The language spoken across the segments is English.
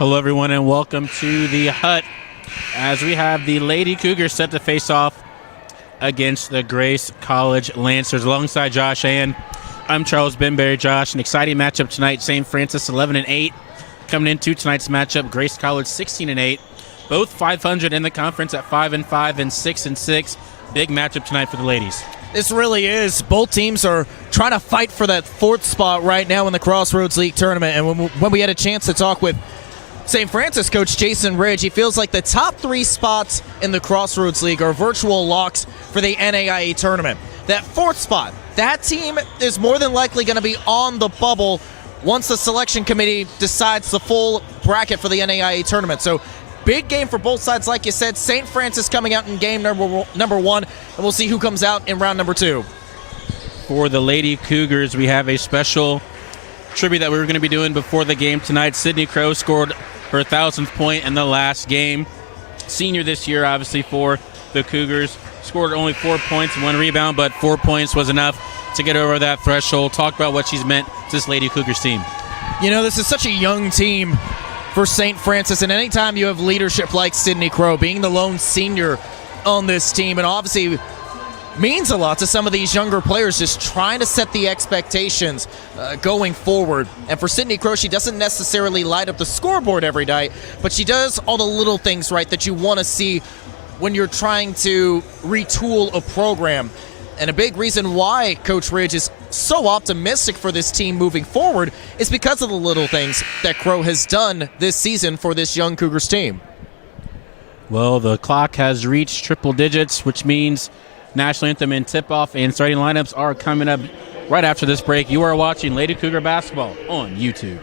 Hello, everyone, and welcome to the Hut as we have the Lady Cougars set to face off against the Grace College Lancers. Alongside Josh and I'm Charles Benberry. Josh, an exciting matchup tonight. St. Francis 11-8 coming into tonight's matchup. Grace College 16-8, both 500 in the conference at 5-5 and 6-6. Big matchup tonight for the ladies. This really is. Both teams are trying to fight for that fourth spot right now in the Crossroads League tournament. And when we had a chance to talk with St. Francis coach Jason Ridge, he feels like the top three spots in the Crossroads League are virtual locks for the NAIA tournament. That fourth spot, that team is more than likely going to be on the bubble once the selection committee decides the full bracket for the NAIA tournament. So big game for both sides, like you said. St. Francis coming out in game number one, and we'll see who comes out in round number two. For the Lady Cougars, we have a special tribute that we were going to be doing before the game tonight. Sydney Crow scored her 1,000th point in the last game. Senior this year, obviously, for the Cougars. Scored only 4 points and 1 rebound, but 4 points was enough to get over that threshold. Talk about what she's meant to this Lady Cougars team. You know, this is such a young team for St. Francis, and anytime you have leadership like Sydney Crow, being the lone senior on this team, and obviously means a lot to some of these younger players, just trying to set the expectations going forward. And for Sydney Crow, she doesn't necessarily light up the scoreboard every night, but she does all the little things right that you want to see when you're trying to retool a program. And a big reason why Coach Ridge is so optimistic for this team moving forward is because of the little things that Crow has done this season for this young Cougars team. Well, the clock has reached triple digits, which means national anthem and tip-off and starting lineups are coming up right after this break. You are watching Lady Cougar basketball on YouTube.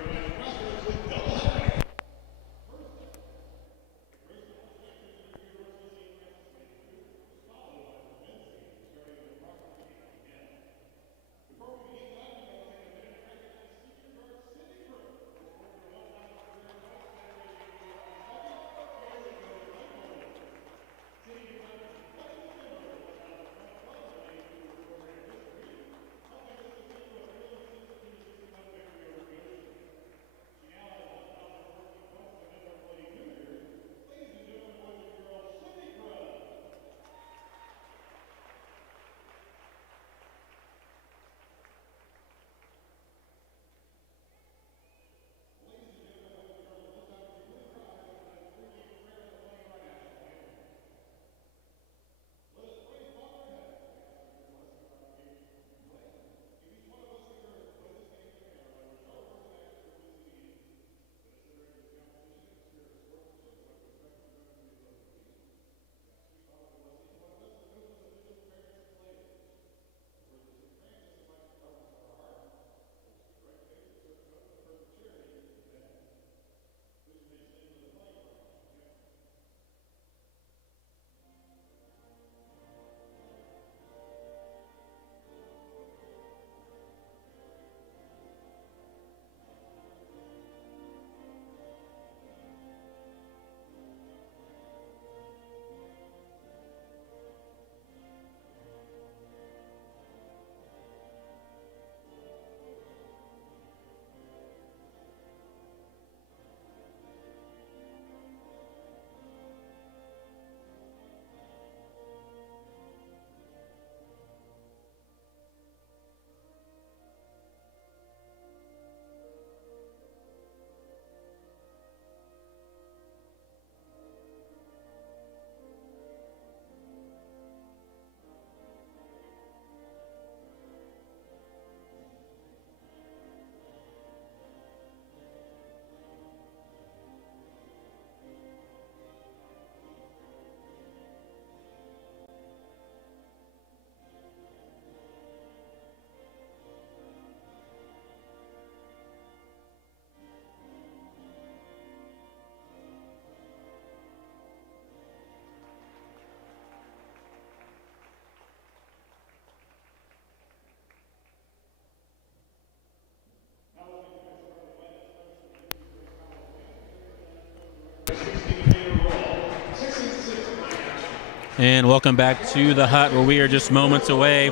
And welcome back to the Hut, where we are just moments away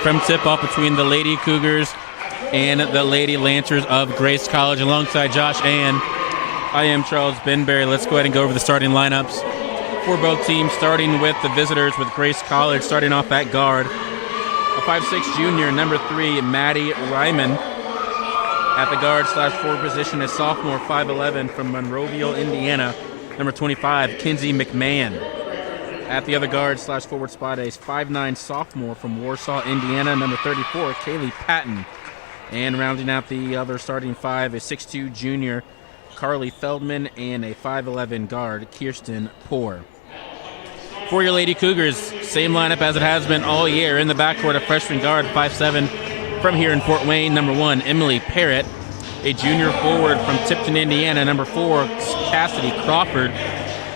from tip-off between the Lady Cougars and the Lady Lancers of Grace College. Alongside Josh and I am Charles Benberry. Let's go ahead and go over the starting lineups for both teams, starting with the visitors with Grace College, starting off at guard. A 5'6 junior, number 3, Maddie Ryman. At the guard/forward position, a sophomore, 5'11 from Monroeville, Indiana, number 25, Kinsey McMahon. At the other guard/forward spot, a 5'9 sophomore from Warsaw, Indiana, number 34, Kaylee Patton. And rounding out the other starting five, a 6'2 junior, Carly Feldman, and a 5'11 guard, Kirsten Poor. For your Lady Cougars, same lineup as it has been all year. In the backcourt, a freshman guard, 5'7 from here in Fort Wayne, number 1, Emily Parrott. A junior forward from Tipton, Indiana, number 4, Cassidy Crawford.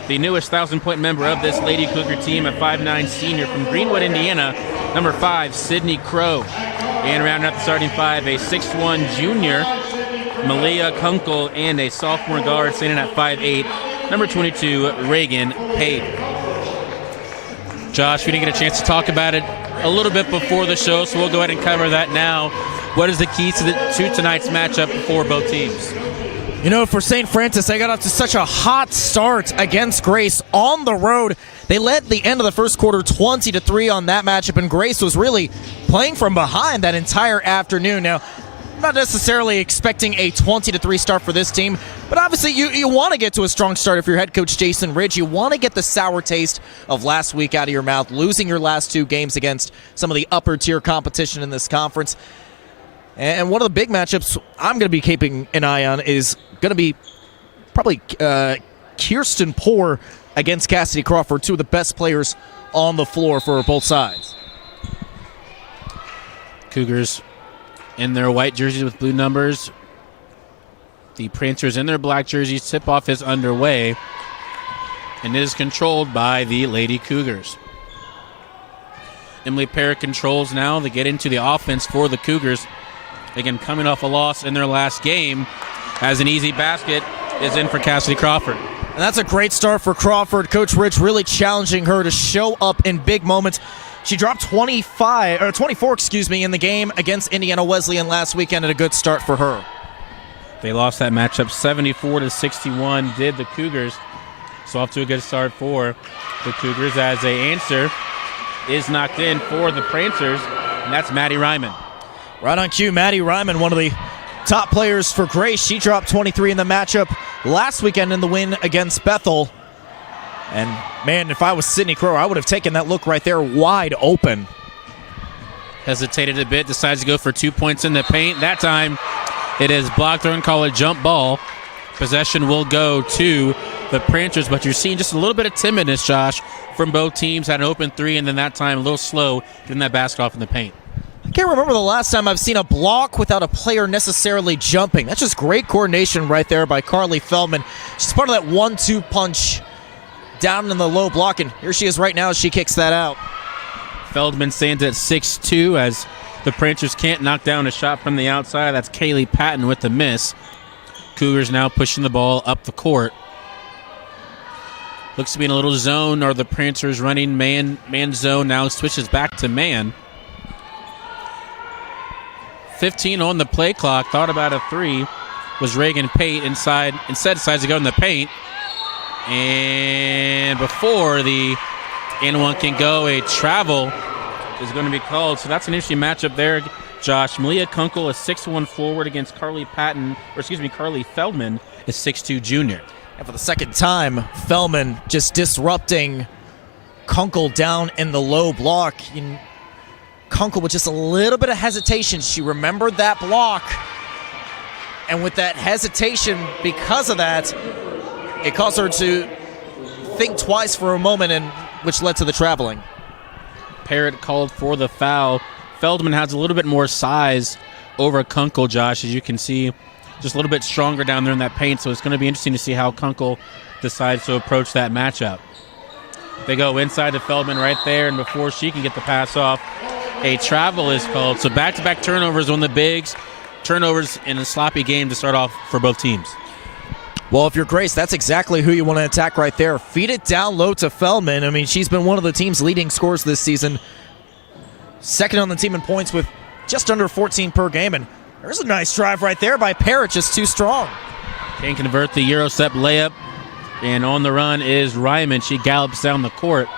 The newest 1,000-point member of this Lady Cougar team, a 5'9 senior from Greenwood, Indiana, number 5, Sydney Crow. And rounding out the starting five, a 6'1 junior, Malia Kunkel, and a sophomore guard standing at 5'8, number 22, Reagan Pate. Josh, we didn't get a chance to talk about it a little bit before the show, so we'll go ahead and cover that now. What is the key to tonight's matchup for both teams? You know, for St. Francis, they got off to such a hot start against Grace on the road. They led the end of the first quarter 20-3 on that matchup, and Grace was really playing from behind that entire afternoon. Now, I'm not necessarily expecting a 20-3 start for this team, but obviously you want to get to a strong start if you're head coach Jason Ridge. You want to get the sour taste of last week out of your mouth, losing your last 2 games against some of the upper tier competition in this conference. And one of the big matchups I'm going to be keeping an eye on is going to be probably Kirsten Poor against Cassidy Crawford, 2 of the best players on the floor for both sides. Cougars in their white jerseys with blue numbers. The Prancers in their black jerseys. Tip-off is underway and is controlled by the Lady Cougars. Emily Parrott controls now to get into the offense for the Cougars. Again, coming off a loss in their last game, as an easy basket is in for Cassidy Crawford. And that's a great start for Crawford. Coach Rich really challenging her to show up in big moments. She dropped 24 in the game against Indiana Wesleyan last weekend, and a good start for her. They lost that matchup 74-61, did the Cougars. So off to a good start for the Cougars as a answer is knocked in for the Prancers, and that's Maddie Ryman. Right on cue, Maddie Ryman, one of the top players for Grace. She dropped 23 in the matchup last weekend in the win against Bethel. And, man, if I was Sydney Crow, I would have taken that look right there wide open. Hesitated a bit, decides to go for 2 points in the paint. That time it is blocked and call a jump ball. Possession will go to the Prancers, but you're seeing just a little bit of timidness, Josh, from both teams. Had an open 3, and then that time a little slow getting that basket off in the paint. I can't remember the last time I've seen a block without a player necessarily jumping. That's just great coordination right there by Carly Feldman. She's part of that 1-2 punch down in the low block, and here she is right now as she kicks that out. Feldman stands at 6'2", as the Prancers can't knock down a shot from the outside. That's Kaylee Patton with the miss. Cougars now pushing the ball up the court. Looks to be in a little zone, or the Prancers running man zone, now switches back to man. 15 on the play clock. Thought about a 3. Was Reagan Pate inside. Instead decides to go in the paint. And before the N1 can go, a travel is going to be called. So that's an interesting matchup there, Josh. Malia Kunkel, a 6'1 forward against Carly Feldman, a 6'2 junior. And for the second time, Feldman just disrupting Kunkel down in the low block. Kunkel with just a little bit of hesitation. She remembered that block. And with that hesitation, because of that, it caused her to think twice for a moment, and which led to the traveling. Parrott called for the foul. Feldman has a little bit more size over Kunkel, Josh, as you can see. Just a little bit stronger down there in that paint, so it's going to be interesting to see how Kunkel decides to approach that matchup. They go inside to Feldman right there, and before she can get the pass off, a travel is called. So back-to-back turnovers on the bigs. Turnovers in a sloppy game to start off for both teams. Well, if you're Grace, that's exactly who you want to attack right there. Feed it down low to Feldman. I mean, she's been one of the team's leading scorers this season. Second on the team in points with just under 14 per game. And there's a nice drive right there by Parrott, just too strong. Can't convert the Eurostep layup. And on the run is Ryman. She gallops down the court.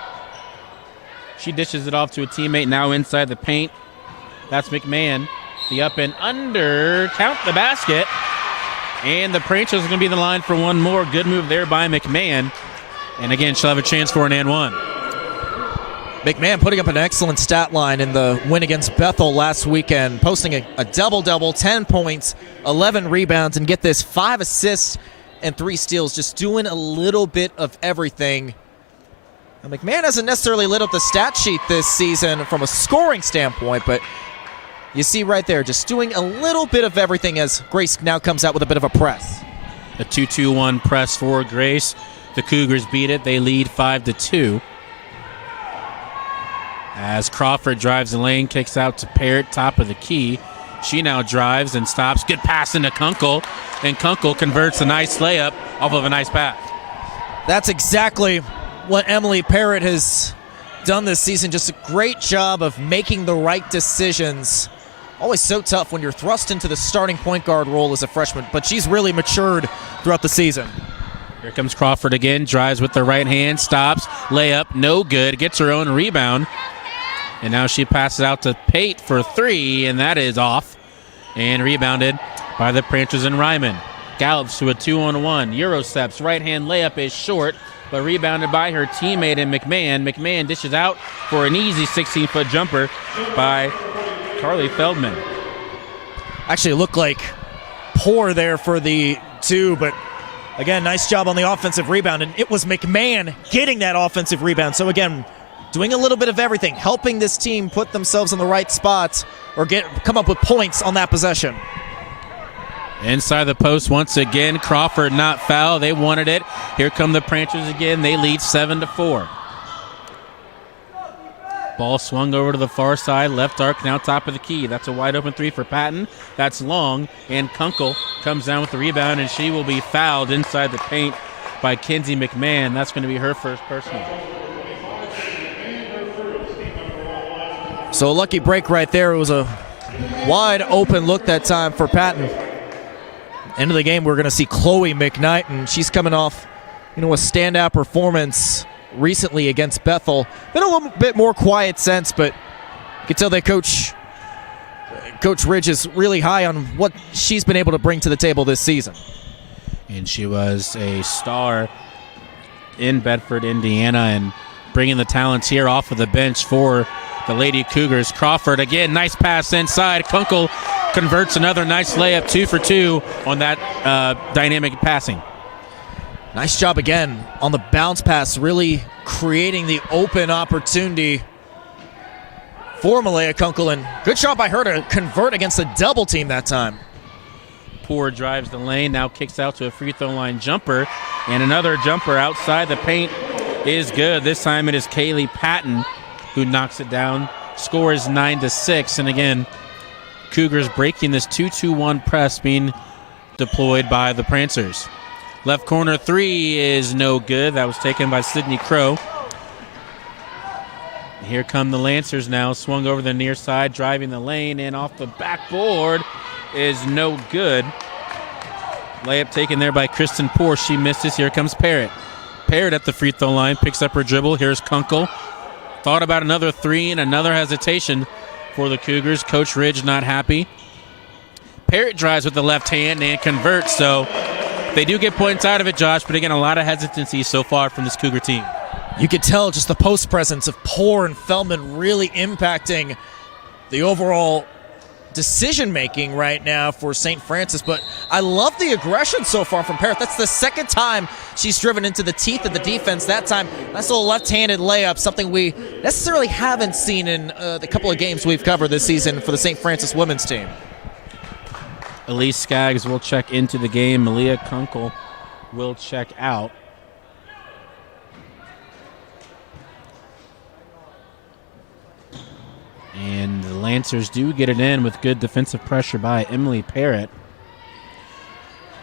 She dishes it off to a teammate now inside the paint. That's McMahon. The up and under. Count the basket. And the Pranksters are going to be in the line for one more. Good move there by McMahon. And again, she'll have a chance for an and one. McMahon putting up an excellent stat line in the win against Bethel last weekend, posting a double-double, 10 points, 11 rebounds, and get this, 5 assists and 3 steals, just doing a little bit of everything. Now, McMahon hasn't necessarily lit up the stat sheet this season from a scoring standpoint, but you see right there, just doing a little bit of everything as Grace now comes out with a bit of a press. A 2-2-1 press for Grace. The Cougars beat it. They lead 5-2. As Crawford drives the lane, kicks out to Parrott, top of the key. She now drives and stops. Good pass into Kunkel, and Kunkel converts a nice layup off of a nice pass. That's exactly what Emily Parrott has done this season. Just a great job of making the right decisions. Always so tough when you're thrust into the starting point guard role as a freshman, but she's really matured throughout the season. Here comes Crawford again, drives with the right hand, stops, layup, no good, gets her own rebound. And now she passes out to Pate for 3, and that is off. And rebounded by the Pranksters and Ryman. Gallops to a 2-on-1. Eurosteps, right-hand layup is short, but rebounded by her teammate in McMahon. McMahon dishes out for an easy 16-foot jumper by Carly Feldman. Actually, it looked like poor there for the 2, but again, nice job on the offensive rebound. And it was McMahon getting that offensive rebound. So again, doing a little bit of everything, helping this team put themselves in the right spots or come up with points on that possession. Inside the post once again, Crawford not foul. They wanted it. Here come the Pranksters again. They lead 7-4. Ball swung over to the far side, left arc, now top of the key. That's a wide open 3 for Patton. That's long, and Kunkel comes down with the rebound, and she will be fouled inside the paint by Kinsey McMahon. That's going to be her first personal. So a lucky break right there. It was a wide open look that time for Patton. End of the game, we're going to see Chloe McKnight, and she's coming off, a standout performance recently against Bethel. Been a little bit more quiet since, but you can tell that Coach Ridge is really high on what she's been able to bring to the table this season. And she was a star in Bedford, Indiana, and bringing the talents here off of the bench for the Lady Cougars. Crawford again, nice pass inside. Kunkel converts another nice layup, 2 for 2 on that dynamic passing. Nice job again on the bounce pass, really creating the open opportunity for Malaya Kunkel, and good job by her to convert against a double team that time. Poor drives the lane, now kicks out to a free throw line jumper, and another jumper outside the paint is good. This time it is Kaylee Patton who knocks it down. Score is 9-6, and again, Cougars breaking this 2-2-1 press being deployed by the Pranksters. Left corner 3 is no good. That was taken by Sydney Crow. Here come the Lancers now, swung over the near side, driving the lane, and off the backboard is no good. Layup taken there by Kristen Poor. She misses. Here comes Parrott. Parrott at the free throw line, picks up her dribble. Here's Kunkel. Thought about another 3 and another hesitation for the Cougars. Coach Ridge not happy. Parrott drives with the left hand and converts, so they do get points out of it, Josh, but again, a lot of hesitancy so far from this Cougar team. You could tell just the post presence of Poor and Feldman really impacting the overall decision-making right now for St. Francis, but I love the aggression so far from Parrott. That's the second time she's driven into the teeth of the defense. That time, nice little left-handed layup, something we necessarily haven't seen in the couple of games we've covered this season for the St. Francis women's team. Elise Skaggs will check into the game. Malia Kunkel will check out. And the Lancers do get it in with good defensive pressure by Emily Parrott.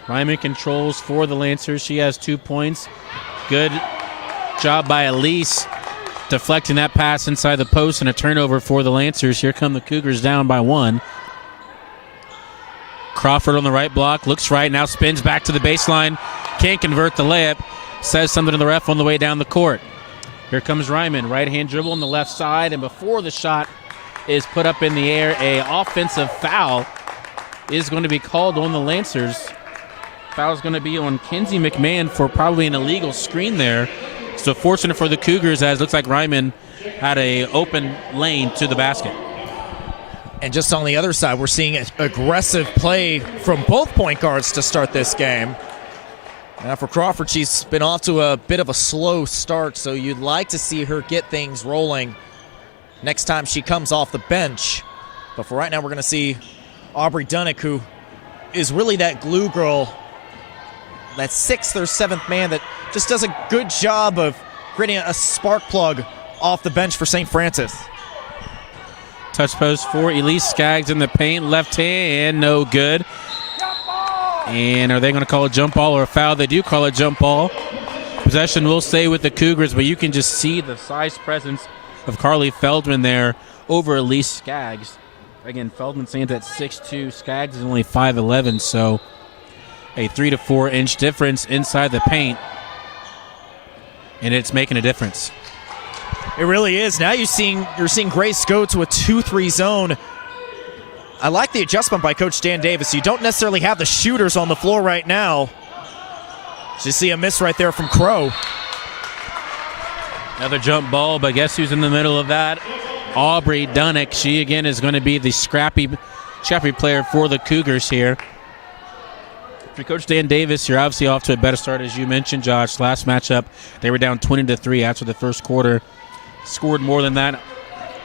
Ryman controls for the Lancers. She has 2 points. Good job by Elise deflecting that pass inside the post, and a turnover for the Lancers. Here come the Cougars down by 1. Crawford on the right block, looks right, now spins back to the baseline. Can't convert the layup. Says something to the ref on the way down the court. Here comes Ryman, right-hand dribble on the left side, and before the shot is put up in the air, a offensive foul is going to be called on the Lancers. Foul is going to be on Kenzie McMahon for probably an illegal screen there. So fortunate for the Cougars, as it looks like Ryman had a open lane to the basket. And just on the other side, we're seeing aggressive play from both point guards to start this game. Now for Crawford, she's been off to a bit of a slow start, so you'd like to see her get things rolling next time she comes off the bench. But for right now, we're going to see Aubrey Dunnick, who is really that glue girl, that sixth or seventh man that just does a good job of creating a spark plug off the bench for St. Francis. Touch post for Elise Skaggs in the paint. Left hand, no good. And are they going to call a jump ball or a foul? They do call a jump ball. Possession will stay with the Cougars, but you can just see the size presence of Carly Feldman there over Elise Skaggs. Again, Feldman stands at 6'2". Skaggs is only 5'11", so a 3 to 4 inch difference inside the paint. And it's making a difference. It really is. Now you're seeing Grace go to a 2-3 zone. I like the adjustment by Coach Dan Davis. You don't necessarily have the shooters on the floor right now. You see a miss right there from Crow. Another jump ball, but guess who's in the middle of that? Aubrey Dunnick. She, again, is going to be the scrappy player for the Cougars here. For Coach Dan Davis, you're obviously off to a better start, as you mentioned, Josh. Last matchup, they were down 20-3 after the first quarter. Scored more than that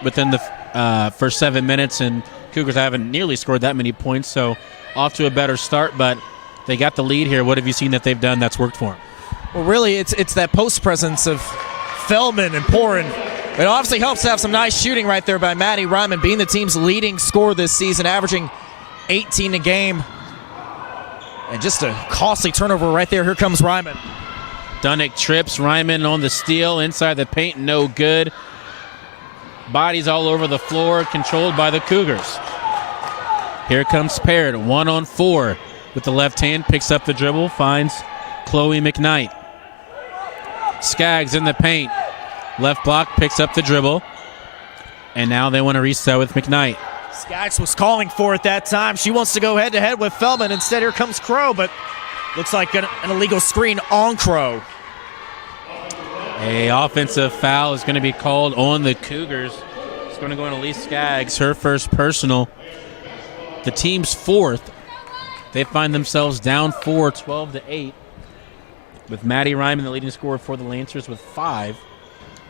within the first 7 minutes, and Cougars haven't nearly scored that many points, so off to a better start, but they got the lead here. What have you seen that they've done that's worked for them? Well, really, it's that post presence of Feldman and Porin. It obviously helps to have some nice shooting right there by Maddie Ryman, being the team's leading scorer this season, averaging 18 a game. And just a costly turnover right there. Here comes Ryman. Dunnick trips. Ryman on the steal. Inside the paint, no good. Bodies all over the floor, controlled by the Cougars. Here comes Parrott, 1-on-4 with the left hand. Picks up the dribble, finds Chloe McKnight. Skaggs in the paint. Left block, picks up the dribble. And now they want to reset with McKnight. Skaggs was calling for it that time. She wants to go head-to-head with Feldman. Instead, here comes Crow, but looks like an illegal screen on Crow. A offensive foul is going to be called on the Cougars. It's going to go on Elise Skaggs, her first personal. The team's fourth. They find themselves down 4, 12-8, with Maddie Ryman, the leading scorer for the Lancers, with 5,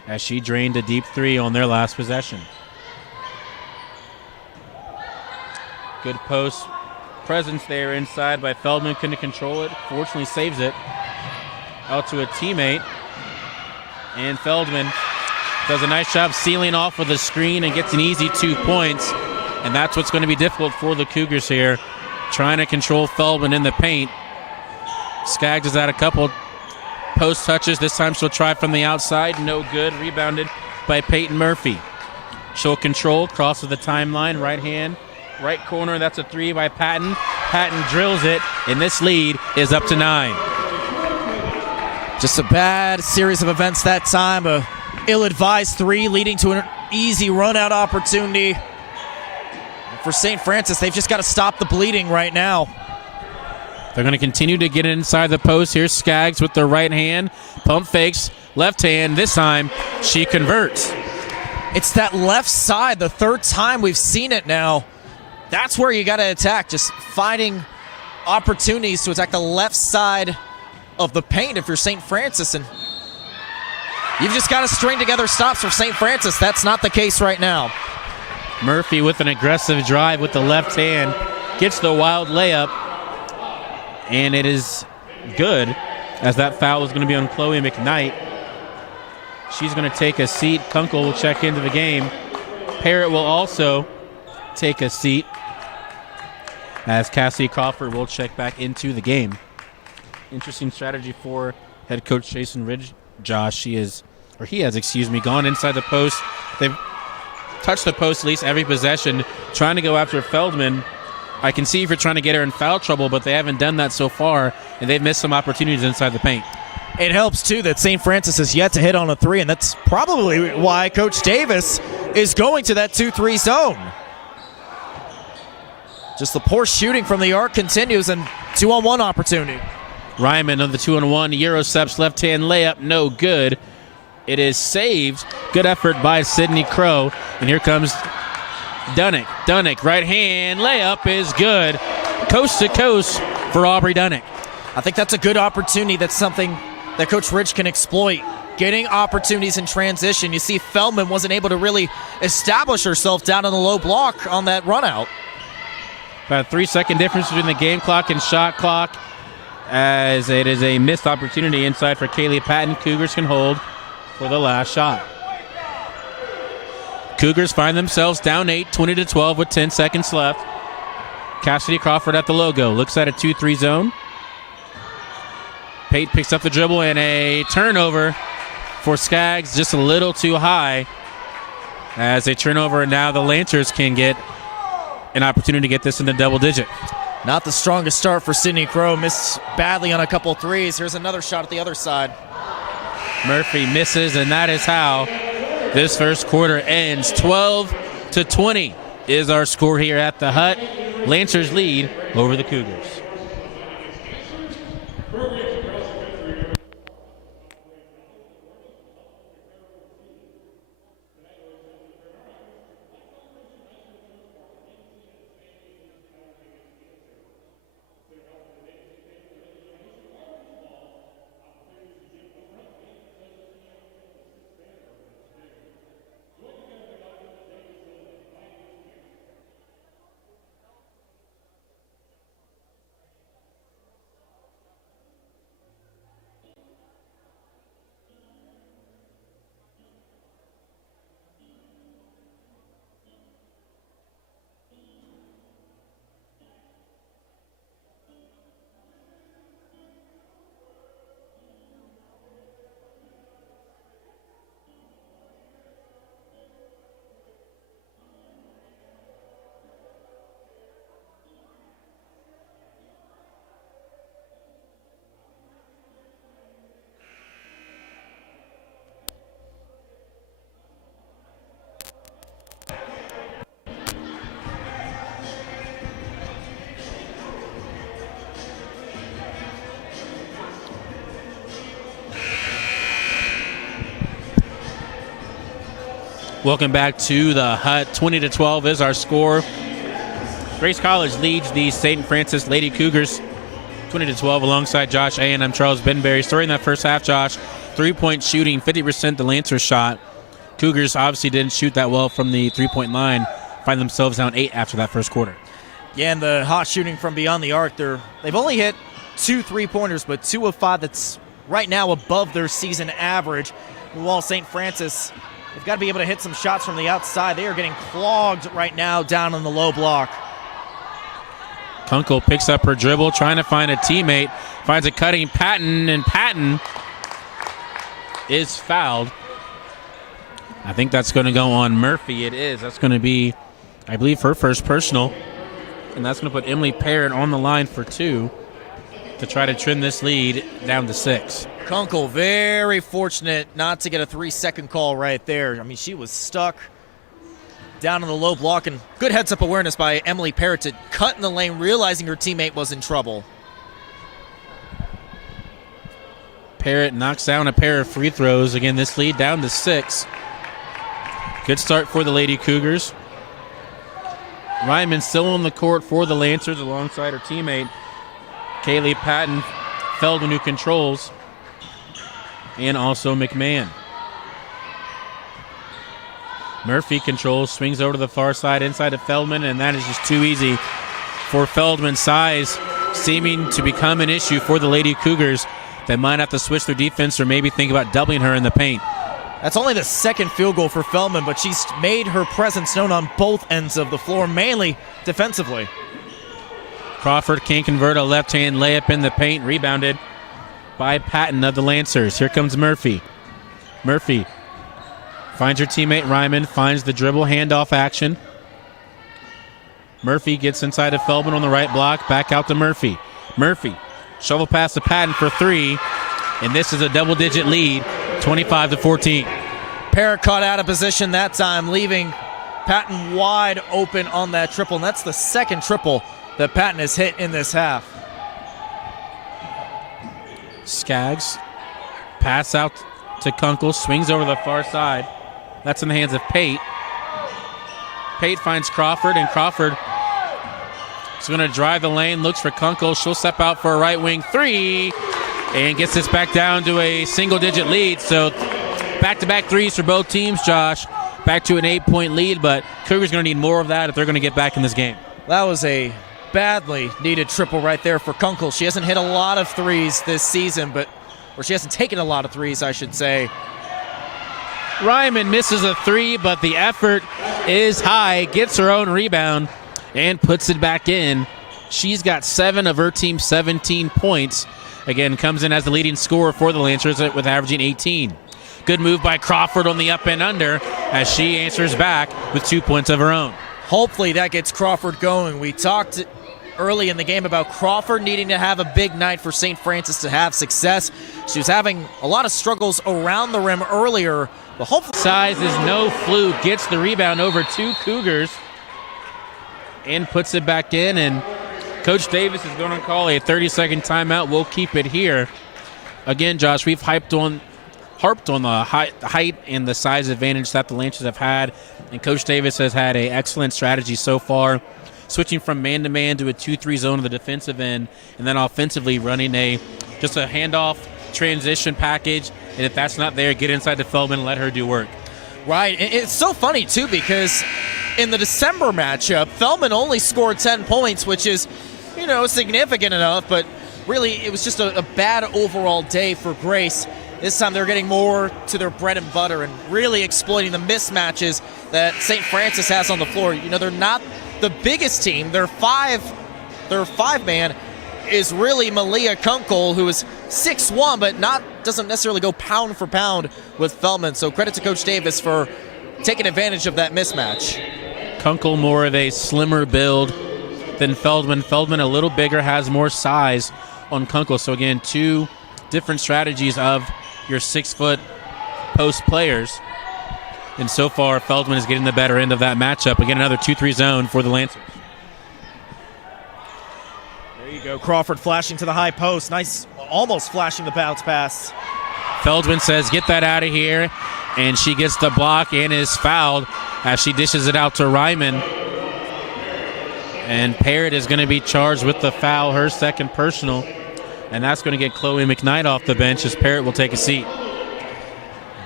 as she drained a deep 3 on their last possession. Good post presence there inside by Feldman. Couldn't control it. Fortunately saves it out to a teammate. And Feldman does a nice job sealing off with the screen and gets an easy 2 points. And that's what's going to be difficult for the Cougars here, trying to control Feldman in the paint. Skaggs has had a couple post touches. This time she'll try from the outside. No good. Rebounded by Peyton Murphy. She'll control, crosses the timeline, right hand, right corner. That's a 3 by Patton. Patton drills it, and this lead is up to 9. Just a bad series of events that time. A ill-advised 3 leading to an easy run-out opportunity. And for St. Francis, they've just got to stop the bleeding right now. They're going to continue to get inside the post. Here's Skaggs with the right hand. Pump fakes, left hand. This time, she converts. It's that left side, the third time we've seen it now. That's where you got to attack, just finding opportunities to attack the left side of the paint if you're St. Francis, and you've just got to string together stops for St. Francis. That's not the case right now. Murphy with an aggressive drive with the left hand, gets the wild layup, and it is good, as that foul is going to be on Chloe McKnight. She's going to take a seat. Kunkel will check into the game. Parrott will also take a seat, as Cassie Crawford will check back into the game. Interesting strategy for head coach Jason Ridge. Josh, he has gone inside the post. They've touched the post at least every possession, trying to go after Feldman. I can see if you're trying to get her in foul trouble, but they haven't done that so far, and they've missed some opportunities inside the paint. It helps, too, that St. Francis has yet to hit on a three, and that's probably why Coach Davis is going to that 2-3 zone. Just the poor shooting from the arc continues, and 2-on-1 opportunity. Ryman on the 2-on-1. Eurosteps left-hand layup, no good. It is saved. Good effort by Sydney Crow. And here comes Dunnick. Dunnick, right hand layup is good. Coast to coast for Aubrey Dunnick. I think that's a good opportunity. That's something that Coach Rich can exploit. Getting opportunities in transition. You see Feldman wasn't able to really establish herself down on the low block on that run out. About a 3-second difference between the game clock and shot clock, as it is a missed opportunity inside for Kaylee Patton. Cougars can hold for the last shot. Cougars find themselves down 8, 20-12 with 10 seconds left. Cassidy Crawford at the logo. Looks at a 2-3 zone. Pate picks up the dribble and a turnover for Skaggs, just a little too high. As a turnover, and now the Lancers can get an opportunity to get this into double digit. Not the strongest start for Sydney Crow. Missed badly on a couple of threes. Here's another shot at the other side. Murphy misses, and that is how this first quarter ends. 12-20 is our score here at the Hut. Lancers lead over the Cougars. Welcome back to the Hut. 20-12 is our score. Grace College leads the St. Francis Lady Cougars 20-12 alongside Josh A. And I'm Charles Benberry. Story in that first half, Josh. 3-point shooting, 50% the Lancers shot. Cougars obviously didn't shoot that well from the three-point line. Find themselves down 8 after that first quarter. Yeah, and the hot shooting from beyond the arc, they've only hit 2 3-pointers, but 2 of 5 that's right now above their season average. While St. Francis, they've got to be able to hit some shots from the outside. They are getting clogged right now down on the low block. Kunkel picks up her dribble, trying to find a teammate. Finds a cutting Patton, and Patton is fouled. I think that's going to go on Murphy. It is. That's going to be, I believe, her first personal. And that's going to put Emily Parrott on the line for 2 to try to trim this lead down to 6. Kunkel very fortunate not to get a 3-second call right there. I mean, she was stuck down in the low block, and good heads-up awareness by Emily Parrott to cut in the lane, realizing her teammate was in trouble. Parrott knocks down a pair of free throws. Again, this lead down to 6. Good start for the Lady Cougars. Ryman still on the court for the Lancers alongside her teammate, Kaylee Patton, Feldman, who controls, and also McMahon. Murphy controls, swings over to the far side inside of Feldman, and that is just too easy for Feldman's size, seeming to become an issue for the Lady Cougars. They might have to switch their defense or maybe think about doubling her in the paint. That's only the second field goal for Feldman, but she's made her presence known on both ends of the floor, mainly defensively. Crawford can't convert a left-hand layup in the paint, rebounded by Patton of the Lancers. Here comes Murphy. Murphy finds her teammate Ryman, finds the dribble handoff action. Murphy gets inside of Feldman on the right block. Back out to Murphy. Murphy, shovel pass to Patton for three. And this is a double-digit lead, 25-14. Parrott caught out of position that time, leaving Patton wide open on that triple. And that's the second triple that Patton has hit in this half. Skaggs, pass out to Kunkel, swings over the far side. That's in the hands of Pate. Pate finds Crawford, and Crawford is going to drive the lane, looks for Kunkel. She'll step out for a right wing three and gets this back down to a single-digit lead. So back-to-back threes for both teams, Josh. Back to an 8-point lead, but Cougars going to need more of that if they're going to get back in this game. That was a badly needed triple right there for Kunkel. She hasn't hit a lot of threes this season, or she hasn't taken a lot of threes, I should say. Ryman misses a three, but the effort is high, gets her own rebound, and puts it back in. She's got 7 of her team's 17 points. Again, comes in as the leading scorer for the Lancers with averaging 18. Good move by Crawford on the up and under as she answers back with 2 points of her own. Hopefully that gets Crawford going. We talked early in the game about Crawford needing to have a big night for St. Francis to have success. She was having a lot of struggles around the rim earlier, but hopefully... Size is no fluke, gets the rebound over 2 Cougars and puts it back in, and Coach Davis is going to call a 30-second timeout. We'll keep it here. Again, Josh, we've harped on the height and the size advantage that the Lancers have had, and Coach Davis has had an excellent strategy so far, switching from man-to-man to a 2-3 zone on the defensive end, and then offensively running just a handoff transition package, and if that's not there, get inside to Feldman and let her do work. Right. It's so funny, too, because in the December matchup, Feldman only scored 10 points, which is, significant enough, but really it was just a bad overall day for Grace. This time they're getting more to their bread and butter and really exploiting the mismatches that St. Francis has on the floor. They're not the biggest team. Their five-man is really Malia Kunkel, who is 6'1", but doesn't necessarily go pound for pound with Feldman. So credit to Coach Davis for taking advantage of that mismatch. Kunkel more of a slimmer build than Feldman. Feldman a little bigger, has more size on Kunkel. So again, 2 different strategies of your 6-foot post players. And so far, Feldman is getting the better end of that matchup. Again, another 2-3 zone for the Lancers. There you go. Crawford flashing to the high post. Nice, almost flashing the bounce pass. Feldman says, get that out of here. And she gets the block and is fouled as she dishes it out to Ryman. And Parrott is going to be charged with the foul, her second personal. And that's going to get Chloe McKnight off the bench as Parrott will take a seat.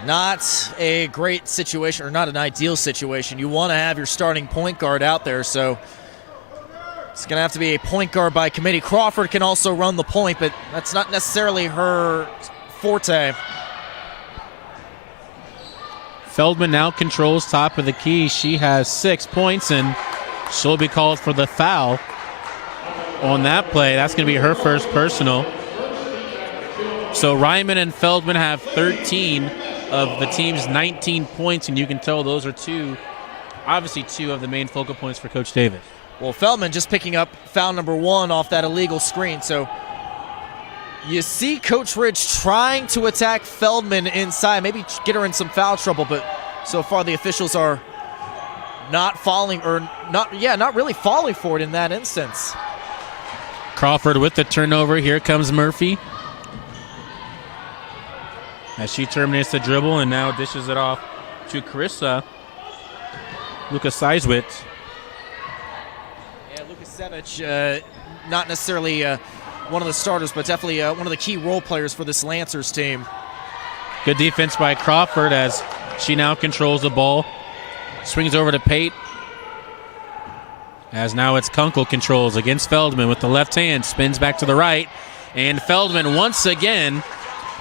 Not a great situation, or not an ideal situation. You want to have your starting point guard out there, so it's going to have to be a point guard by committee. Crawford can also run the point, but that's not necessarily her forte. Feldman now controls top of the key. She has 6 points, and she'll be called for the foul on that play. That's going to be her first personal. So Ryman and Feldman have 13 of the team's 19 points, and you can tell those are obviously two of the main focal points for Coach Davis. Well, Feldman just picking up foul number 1 off that illegal screen. So you see Coach Ridge trying to attack Feldman inside, maybe get her in some foul trouble, but so far the officials are not really falling for it in that instance. Crawford with the turnover. Here comes Murphy as she terminates the dribble and now dishes it off to Carissa Lukasiewicz. Yeah, Lukasiewicz, not necessarily one of the starters, but definitely one of the key role players for this Lancers team. Good defense by Crawford as she now controls the ball. Swings over to Pate. As now it's Kunkel controls against Feldman with the left hand. Spins back to the right. And Feldman once again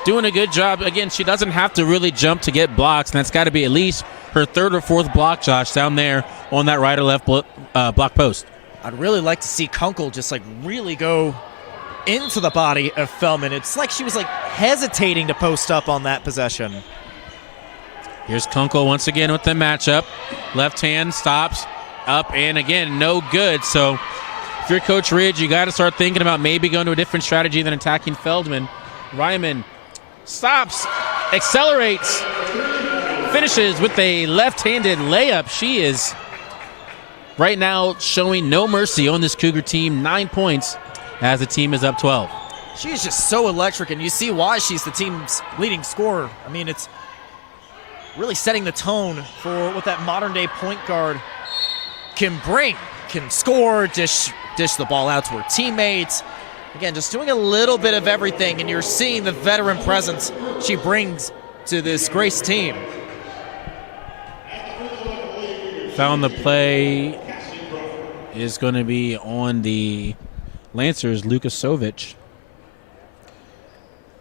doing a good job. Again, she doesn't have to really jump to get blocks, and that's got to be at least her 3rd or 4th block, Josh, down there on that right or left block post. I'd really like to see Kunkel just really go into the body of Feldman. It's like she was hesitating to post up on that possession. Here's Kunkel once again with the matchup. Left hand stops up and again, no good. So if you're Coach Ridge, you got to start thinking about maybe going to a different strategy than attacking Feldman. Ryman stops, accelerates, finishes with a left-handed layup. She is right now showing no mercy on this Cougar team. 9 points as the team is up 12. She is just so electric, and you see why she's the team's leading scorer. I mean, it's really setting the tone for what that modern-day point guard can bring. Can score, dish the ball out to her teammates. Again, just doing a little bit of everything, and you're seeing the veteran presence she brings to this Grace team. Foul on the play is going to be on the Lancers, Lukasovic,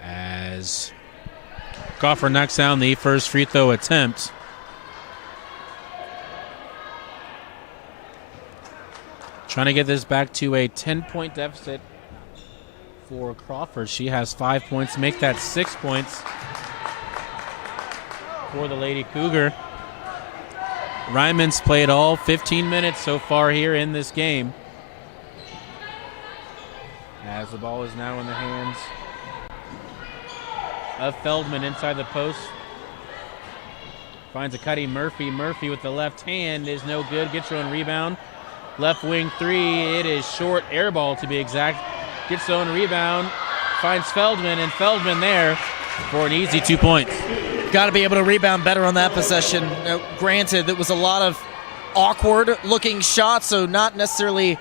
as Crawford knocks down the first free throw attempt. Trying to get this back to a 10-point deficit for Crawford. She has 5 points, make that 6 points for the Lady Cougar. Ryman's played all 15 minutes so far here in this game, as the ball is now in the hands of Feldman inside the post. Finds a cutting Murphy. Murphy with the left hand is no good. Gets her own rebound. Left wing three. It is short, air ball to be exact. Gets her own rebound. Finds Feldman, and Feldman there for an easy 2 points. Got to be able to rebound better on that possession. Granted, it was a lot of awkward-looking shots, so not necessarily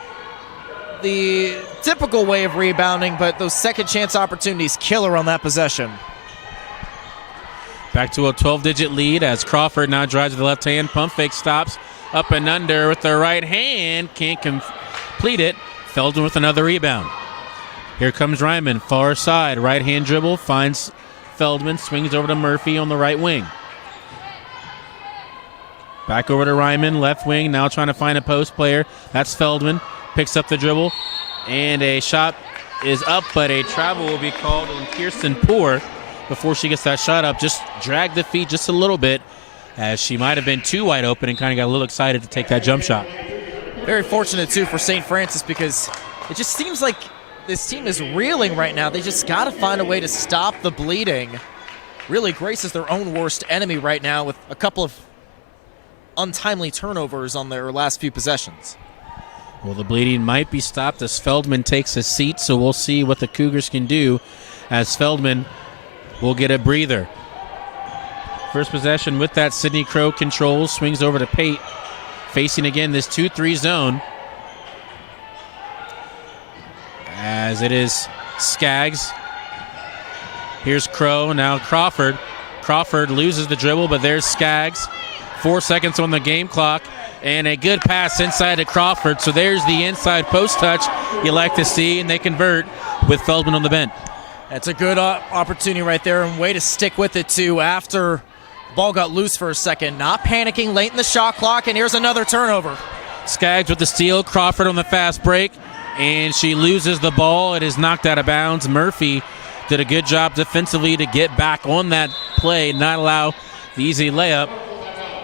the typical way of rebounding, but those second-chance opportunities kill her on that possession. Back to a 12-digit lead as Crawford now drives with the left hand. Pump fake stops. Up and under with the right hand. Can't complete it. Feldman with another rebound. Here comes Ryman. Far side. Right hand dribble. Finds Feldman. Swings over to Murphy on the right wing. Back over to Ryman. Left wing. Now trying to find a post player. That's Feldman. Picks up the dribble. And a shot is up, but a travel will be called on Kirsten Poor before she gets that shot up. Just dragged the feet just a little bit, as she might have been too wide open and kind of got a little excited to take that jump shot. Very fortunate, too, for St. Francis, because it just seems like this team is reeling right now. They just got to find a way to stop the bleeding. Really, Grace is their own worst enemy right now with a couple of untimely turnovers on their last few possessions. Well, the bleeding might be stopped as Feldman takes a seat, so we'll see what the Cougars can do as Feldman will get a breather. First possession with that, Sydney Crow controls, swings over to Pate, facing again this 2-3 zone. As it is Skaggs. Here's Crow, now Crawford. Crawford loses the dribble, but there's Skaggs. 4 seconds on the game clock, and a good pass inside to Crawford. So there's the inside post touch you like to see, and they convert with Feldman on the bench. That's a good opportunity right there, and way to stick with it, too, after the ball got loose for a second. Not panicking late in the shot clock, and here's another turnover. Skaggs with the steal, Crawford on the fast break, and she loses the ball. It is knocked out of bounds. Murphy did a good job defensively to get back on that play, not allow the easy layup.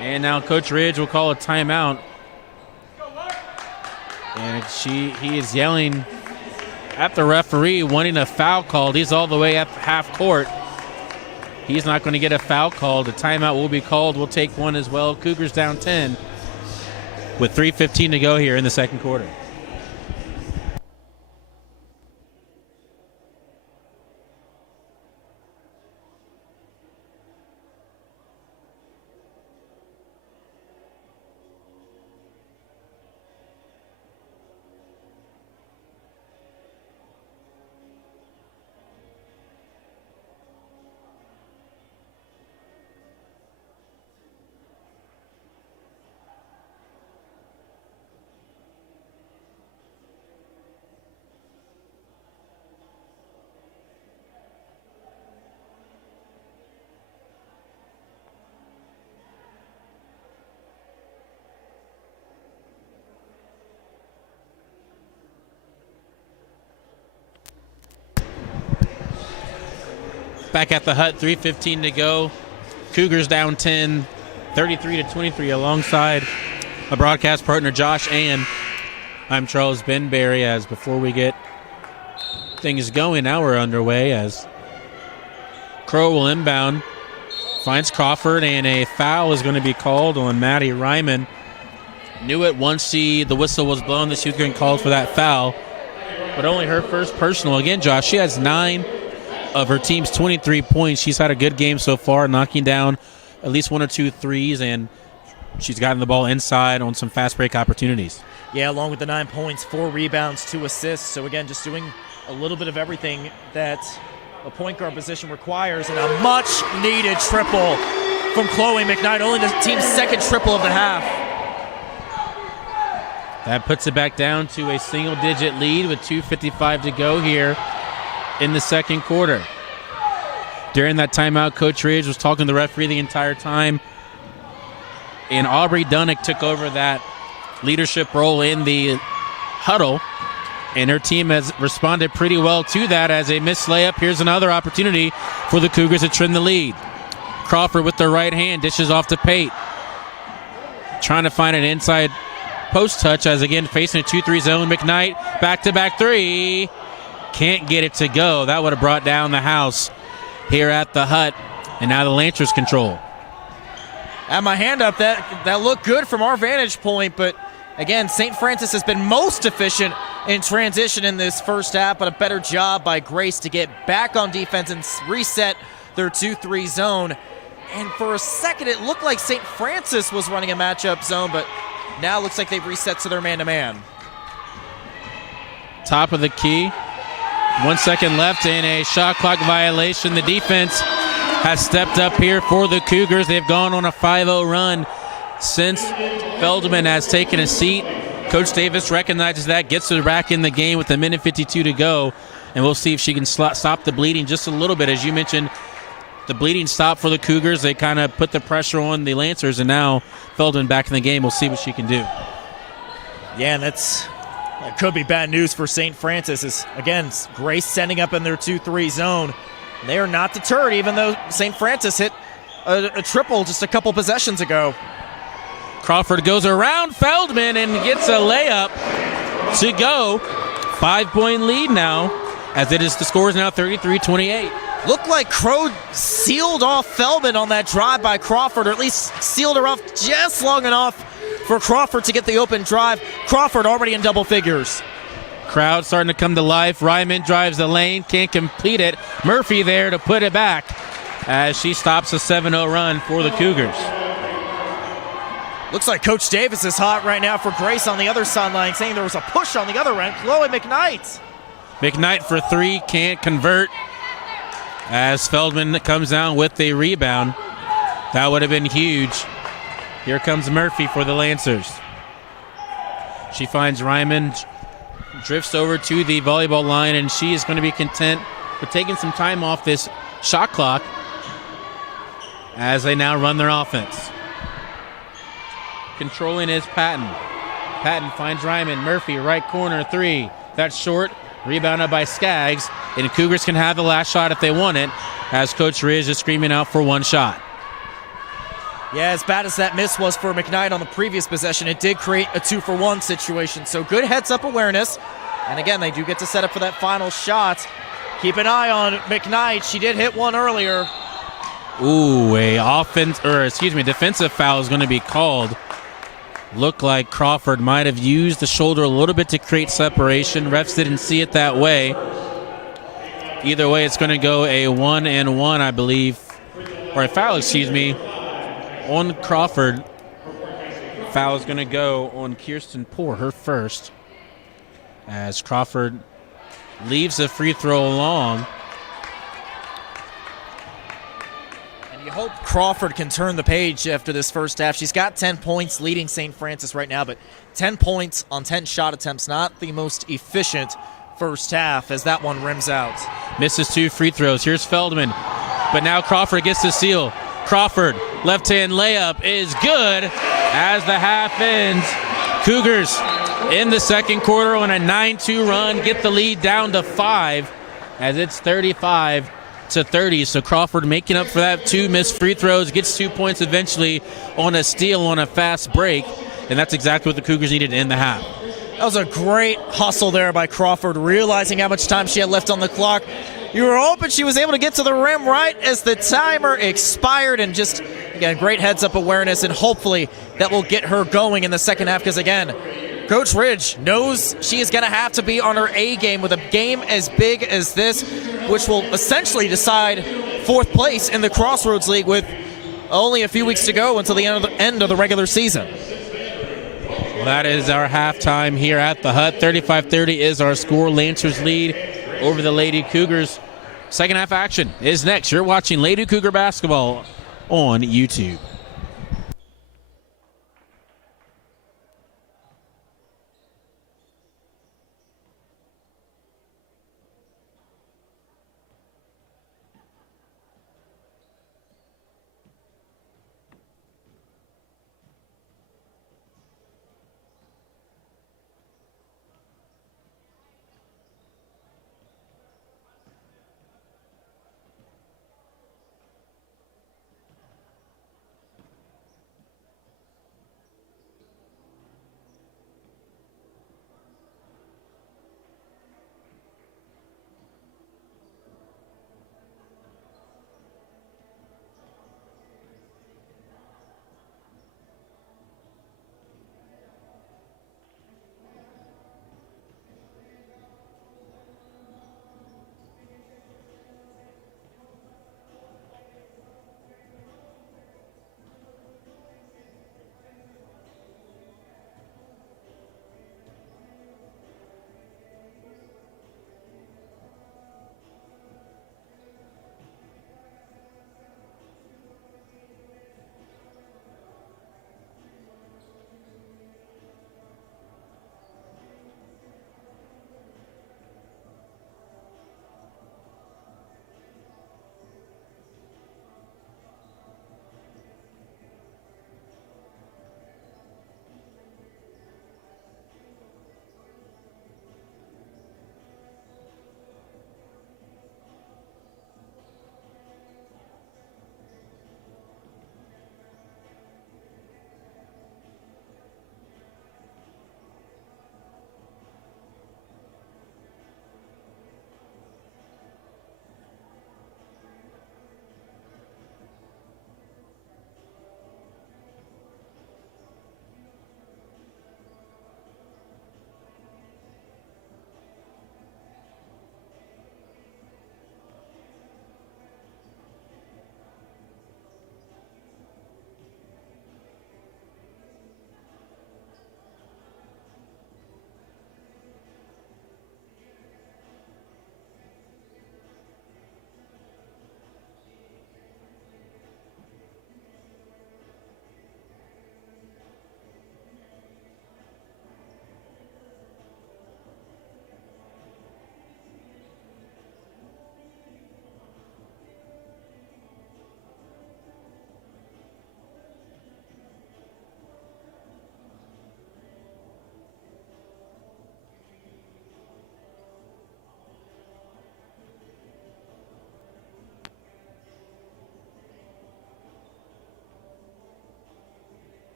And now Coach Ridge will call a timeout. And he is yelling at the referee, wanting a foul called. He's all the way at half court. He's not going to get a foul called. A timeout will be called. We'll take one as well. Cougars down 10 with 3:15 to go here in the second quarter. Back at the hut, 3:15 to go. Cougars down 10, 33-23 alongside my broadcast partner Josh Ann. I'm Charles Benberry. As before we get things going, now we're underway as Crow will inbound, finds Crawford, and a foul is going to be called on Maddie Ryman. Knew it once the whistle was blown that she was getting called for that foul, but only her first personal. Again, Josh, she has 9 of her team's 23 points. She's had a good game so far, knocking down at least 1 or 2 threes, and she's gotten the ball inside on some fast break opportunities. Yeah, along with the 9 points, 4 rebounds, 2 assists. So again, just doing a little bit of everything that a point guard position requires, and a much-needed triple from Chloe McKnight, only the team's second triple of the half. That puts it back down to a single-digit lead with 2:55 to go here in the second quarter. During that timeout, Coach Ridge was talking to the referee the entire time, and Aubrey Dunnick took over that leadership role in the huddle, and her team has responded pretty well to that as a missed layup. Here's another opportunity for the Cougars to trim the lead. Crawford with the right hand dishes off to Pate, trying to find an inside post touch as again facing a 2-3 zone. McKnight back-to-back three, can't get it to go. That would have brought down the house here at the hut, and now the Lancers control. I have my hand up. That looked good from our vantage point, but again, St. Francis has been most efficient in transition in this first half, but a better job by Grace to get back on defense and reset their 2-3 zone. And for a second, it looked like St. Francis was running a matchup zone, but now it looks like they've reset to their man-to-man. Top of the key. 1 second left and a shot clock violation. The defense has stepped up here for the Cougars. They've gone on a 5-0 run since Feldman has taken a seat. Coach Davis recognizes that, gets her back in the game with 1:52 to go, and we'll see if she can stop the bleeding just a little bit. As you mentioned, the bleeding stopped for the Cougars. They kind of put the pressure on the Lancers, and now Feldman back in the game. We'll see what she can do. Yeah, and that could be bad news for St. Francis. Is again, Grace sending up in their 2-3 zone. They are not deterred, even though St. Francis hit a triple just a couple possessions ago. Crawford goes around Feldman and gets a layup to go. 5-point lead now, as it is. The score is now 33-28. Looked like Crow sealed off Feldman on that drive by Crawford, or at least sealed her off just long enough for Crawford to get the open drive. Crawford already in double figures. Crowd starting to come to life. Ryman drives the lane, can't complete it. Murphy there to put it back as she stops a 7-0 run for the Cougars. Looks like Coach Davis is hot right now for Grace on the other sideline, saying there was a push on the other end. Chloe McKnight. McKnight for 3, can't convert as Feldman comes down with a rebound. That would have been huge. Here comes Murphy for the Lancers. She finds Ryman, drifts over to the volleyball line, and she is going to be content with taking some time off this shot clock as they now run their offense. Controlling is Patton. Patton finds Ryman. Murphy, right corner, 3. That's short. Rebounded by Skaggs. And Cougars can have the last shot if they want it, as Coach Ridge is screaming out for 1 shot. Yeah, as bad as that miss was for McKnight on the previous possession, it did create a 2-for-1 situation. So good heads-up awareness. And again, they do get to set up for that final shot. Keep an eye on McKnight. She did hit one earlier. Ooh, defensive foul is going to be called. Looked like Crawford might have used the shoulder a little bit to create separation. Refs didn't see it that way. Either way, it's going to go a 1-and-1, I believe. Or a foul, on Crawford. Foul is going to go on Kirsten Poor, her first, as Crawford leaves the free throw long. And you hope Crawford can turn the page after this first half. She's got 10 points, leading St. Francis right now, but 10 points on 10 shot attempts, not the most efficient first half as that one rims out. Misses 2 free throws. Here's Feldman, but now Crawford gets the steal. Crawford, left-hand layup is good as the half ends. Cougars in the second quarter on a 9-2 run, get the lead down to 5 as it's 35-30. So Crawford making up for that 2 missed free throws, gets 2 points eventually on a steal on a fast break. and that's exactly what the Cougars needed in the half. That was a great hustle there by Crawford, realizing how much time she had left on the clock. You were hoping she was able to get to the rim right as the timer expired, and just, again, great heads-up awareness, and hopefully that will get her going in the second half because, again, Coach Ridge knows she is going to have to be on her A game with a game as big as this, which will essentially decide fourth place in the Crossroads League with only a few weeks to go until the end of the regular season. Well, that is our halftime here at the Hut. 35-30 is our score. Lancers lead over the Lady Cougars. Second half action is next. You're watching Lady Cougar basketball on YouTube.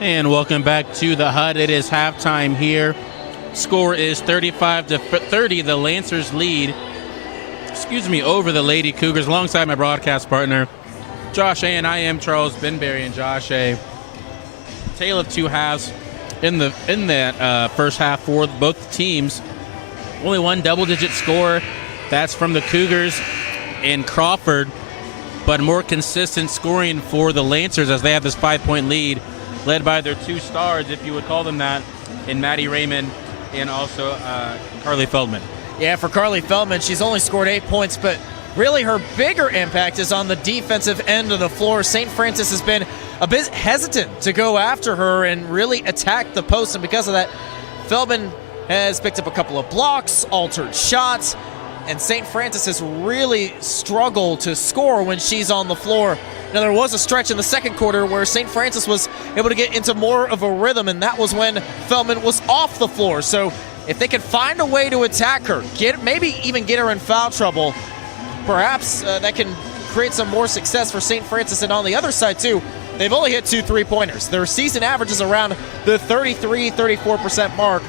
And welcome back to the HUD. It is halftime here. Score is 35-30. The Lancers lead, over the Lady Cougars. Alongside my broadcast partner, Josh A. and I am Charles Benberry and Josh A. Tale of two halves in that first half for both teams. Only one double-digit score. That's from the Cougars and Crawford, but more consistent scoring for the Lancers as they have this 5-point lead, led by their two stars, if you would call them that, in Maddie Raymond and also Carly Feldman. Yeah, for Carly Feldman, she's only scored 8 points, but really her bigger impact is on the defensive end of the floor. St. Francis has been a bit hesitant to go after her and really attack the post, and because of that, Feldman has picked up a couple of blocks, altered shots, and St. Francis has really struggled to score when she's on the floor. Now, there was a stretch in the second quarter where St. Francis was able to get into more of a rhythm, and that was when Feldman was off the floor. So if they could find a way to attack her, maybe even get her in foul trouble, perhaps that can create some more success for St. Francis. And on the other side, too, they've only hit 2 3-pointers. Their season average is around the 33-34% mark.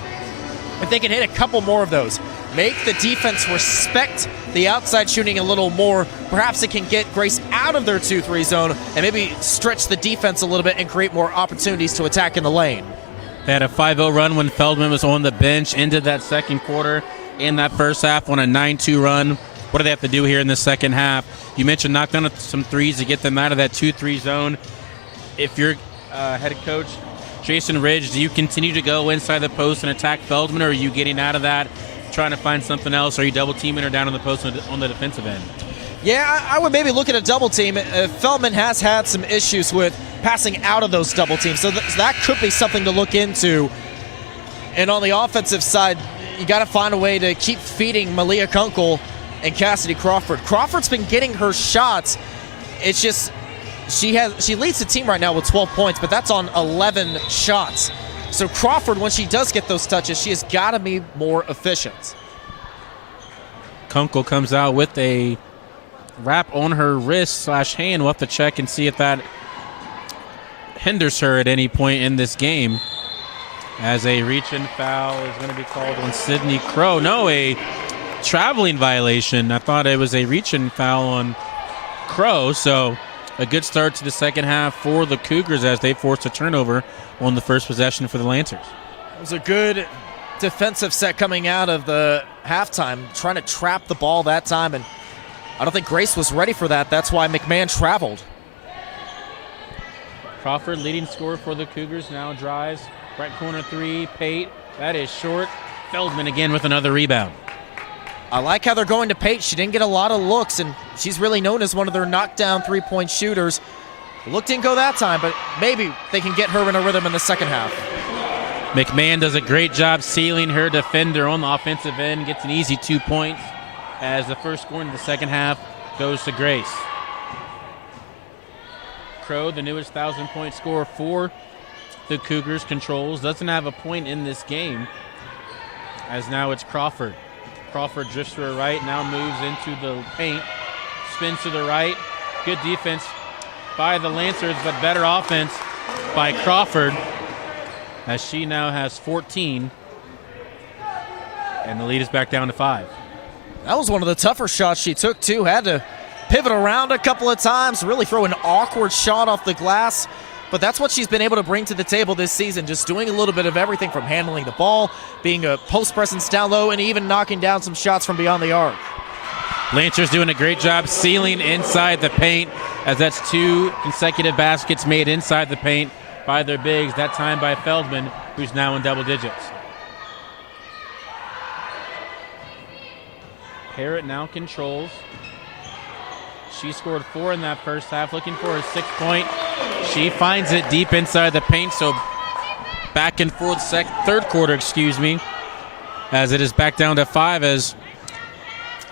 If they can hit a couple more of those, make the defense respect the outside shooting a little more, perhaps it can get Grace out of their 2-3 zone and maybe stretch the defense a little bit and create more opportunities to attack in the lane. They had a 5-0 run when Feldman was on the bench, ended that second quarter. In that first half on a 9-2 run. What do they have to do here in the second half? You mentioned knock down some threes to get them out of that 2-3 zone. If you're head coach Jason Ridge, do you continue to go inside the post and attack Feldman, or are you getting out of that, trying to find something else? Are you double teaming her down on the post on the defensive end? Yeah, I would maybe look at a double team. Feldman has had some issues with passing out of those double teams, so that could be something to look into. And on the offensive side, you got to find a way to keep feeding Malia Kunkel and Cassidy Crawford. Crawford's been getting her shots. It's just she leads the team right now with 12 points, but that's on 11 shots. So Crawford, when she does get those touches, she has got to be more efficient. Kunkel comes out with a wrap on her wrist/hand. We'll have to check and see if that hinders her at any point in this game, as a reach-in foul is going to be called on Sydney Crow. No, a traveling violation. I thought it was a reach-in foul on Crow. So a good start to the second half for the Cougars as they forced a turnover on the first possession for the Lancers. It was a good defensive set coming out of the halftime, trying to trap the ball that time, and I don't think Grace was ready for that. That's why McMahon traveled. Crawford, leading scorer for the Cougars, now drives. Right corner three, Pate. That is short. Feldman again with another rebound. I like how they're going to Pate. She didn't get a lot of looks, and she's really known as one of their knockdown three-point shooters. The look didn't go that time, but maybe they can get her in a rhythm in the second half. McMahon does a great job sealing her defender on the offensive end, gets an easy 2 points as the first score in the second half goes to Grace. Crow, the newest 1,000-point scorer for the Cougars, controls, doesn't have a point in this game, as now it's Crawford. Crawford drifts to her right, now moves into the paint, spins to the right. Good defense by the Lancers, but better offense by Crawford, as she now has 14, and the lead is back down to 5. That was one of the tougher shots she took, too. Had to pivot around a couple of times, really throw an awkward shot off the glass. But that's what she's been able to bring to the table this season, just doing a little bit of everything from handling the ball, being a post presence down low, and even knocking down some shots from beyond the arc. Lancers doing a great job sealing inside the paint, as that's 2 consecutive baskets made inside the paint by their bigs, that time by Feldman, who's now in double digits. Parrott now controls. She scored 4 in that first half, looking for a 6-point. She finds it deep inside the paint, so back and forth third quarter, as it is back down to 5 as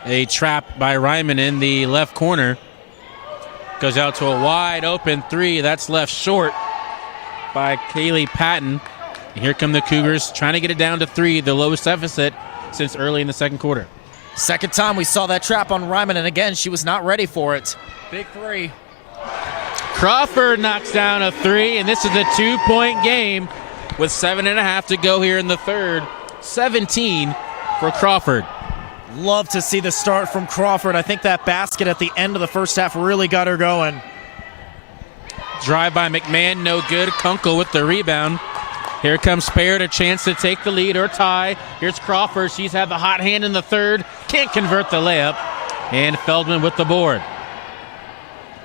a trap by Ryman in the left corner. Goes out to a wide open 3. That's left short by Kaylee Patton. And here come the Cougars trying to get it down to 3, the lowest deficit since early in the second quarter. Second time we saw that trap on Ryman, and again, she was not ready for it. Big 3. Crawford knocks down a three, and this is a 2-point game with 7.5 to go here in the third. 17 for Crawford. Love to see the start from Crawford. I think that basket at the end of the first half really got her going. Drive by McMahon, no good. Kunkel with the rebound. Here comes Parrott, a chance to take the lead or tie. Here's Crawford. She's had the hot hand in the third. Can't convert the layup. And Feldman with the board.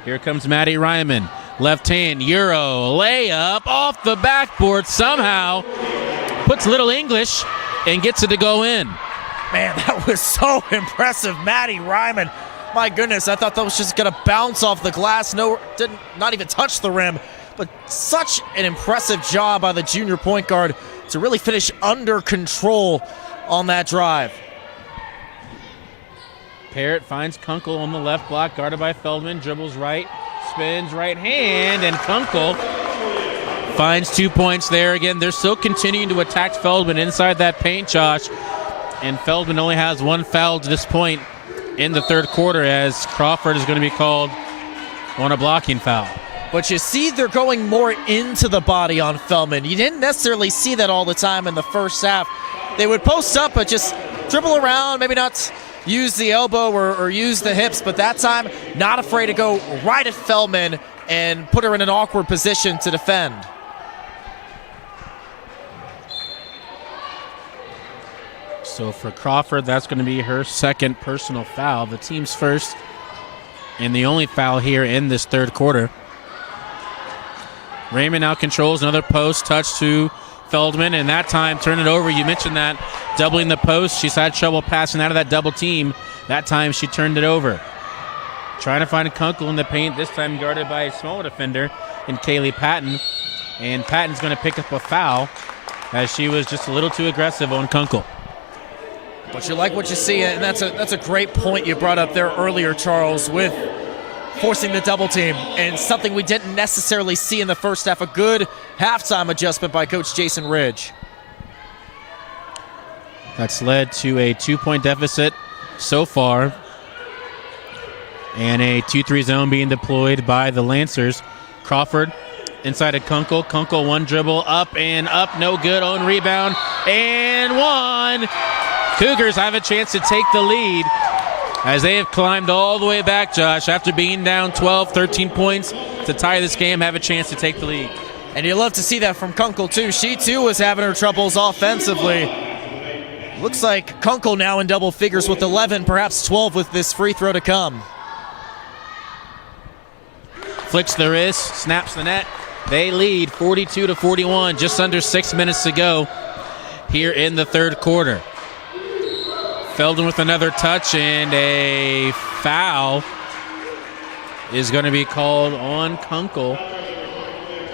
Here comes Maddie Ryman. Left hand, Euro, layup off the backboard somehow. Puts Little English and gets it to go in. Man, that was so impressive. Maddie Ryman. My goodness, I thought that was just going to bounce off the glass. No, not even touch the rim. But such an impressive job by the junior point guard to really finish under control on that drive. Parrott finds Kunkel on the left block, guarded by Feldman, dribbles right, spins right hand, and Kunkel finds 2 points there. Again, they're still continuing to attack Feldman inside that paint, Josh. And Feldman only has one foul to this point in the third quarter, as Crawford is going to be called on a blocking foul. But you see they're going more into the body on Feldman. You didn't necessarily see that all the time in the first half. They would post up, but just dribble around, maybe not use the elbow or use the hips, but that time, not afraid to go right at Feldman and put her in an awkward position to defend. So for Crawford, that's going to be her second personal foul, the team's first, and the only foul here in this third quarter. Raymond now controls another post touch to Feldman, and that time turn it over. You mentioned that, doubling the post. She's had trouble passing out of that double team. That time she turned it over. Trying to find a Kunkel in the paint, this time guarded by a small defender in Kaylee Patton. And Patton's going to pick up a foul as she was just a little too aggressive on Kunkel. But you like what you see, and that's a great point you brought up there earlier, Charles, with forcing the double team, and something we didn't necessarily see in the first half. A good halftime adjustment by Coach Jason Ridge. That's led to a 2-point deficit so far, and a 2-3 zone being deployed by the Lancers. Crawford inside of Kunkel. Kunkel one dribble, up and up, no good. On rebound, and one. Cougars have a chance to take the lead as they have climbed all the way back, Josh, after being down 12, 13 points to tie this game, have a chance to take the lead. And you love to see that from Kunkel, too. She, too, was having her troubles offensively. Looks like Kunkel now in double figures with 11, perhaps 12 with this free throw to come. Flicks the wrist, snaps the net. They lead 42-41, just under 6 minutes to go here in the third quarter. Feldman with another touch, and a foul is going to be called on Kunkel.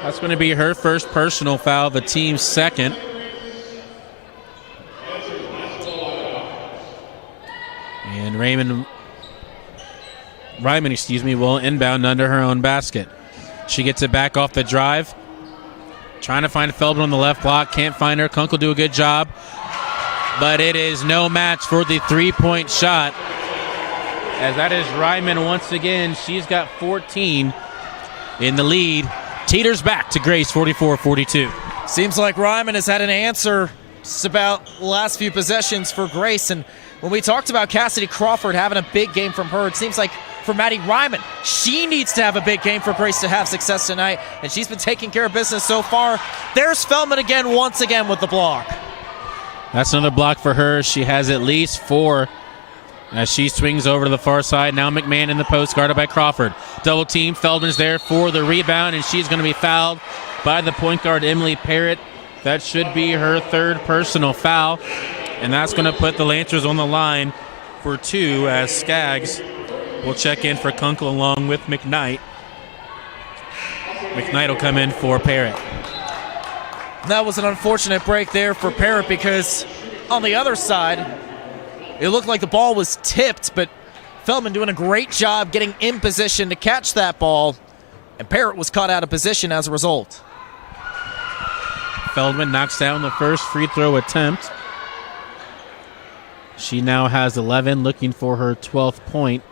That's going to be her first personal foul, the team's second. And Ryman, will inbound under her own basket. She gets it back off the drive. Trying to find Feldman on the left block. Can't find her. Kunkel do a good job. But it is no match for the three-point shot, as that is Ryman once again. She's got 14 in the lead. Teeters back to Grace, 44-42. Seems like Ryman has had an answer just about the last few possessions for Grace. And when we talked about Cassidy Crawford having a big game from her, it seems like for Maddie Ryman, she needs to have a big game for Grace to have success tonight. And she's been taking care of business so far. There's Feldman again, once again with the block. That's another block for her. She has at least 4 as she swings over to the far side. Now McMahon in the post, guarded by Crawford. Double team. Feldman's there for the rebound, and she's going to be fouled by the point guard, Emily Parrott. That should be her third personal foul, and that's going to put the Lancers on the line for 2, as Skaggs will check in for Kunkel along with McKnight. McKnight will come in for Parrott. That was an unfortunate break there for Parrott, because on the other side, it looked like the ball was tipped, but Feldman doing a great job getting in position to catch that ball, and Parrott was caught out of position as a result. Feldman knocks down the first free throw attempt. She now has 11, looking for her 12th point.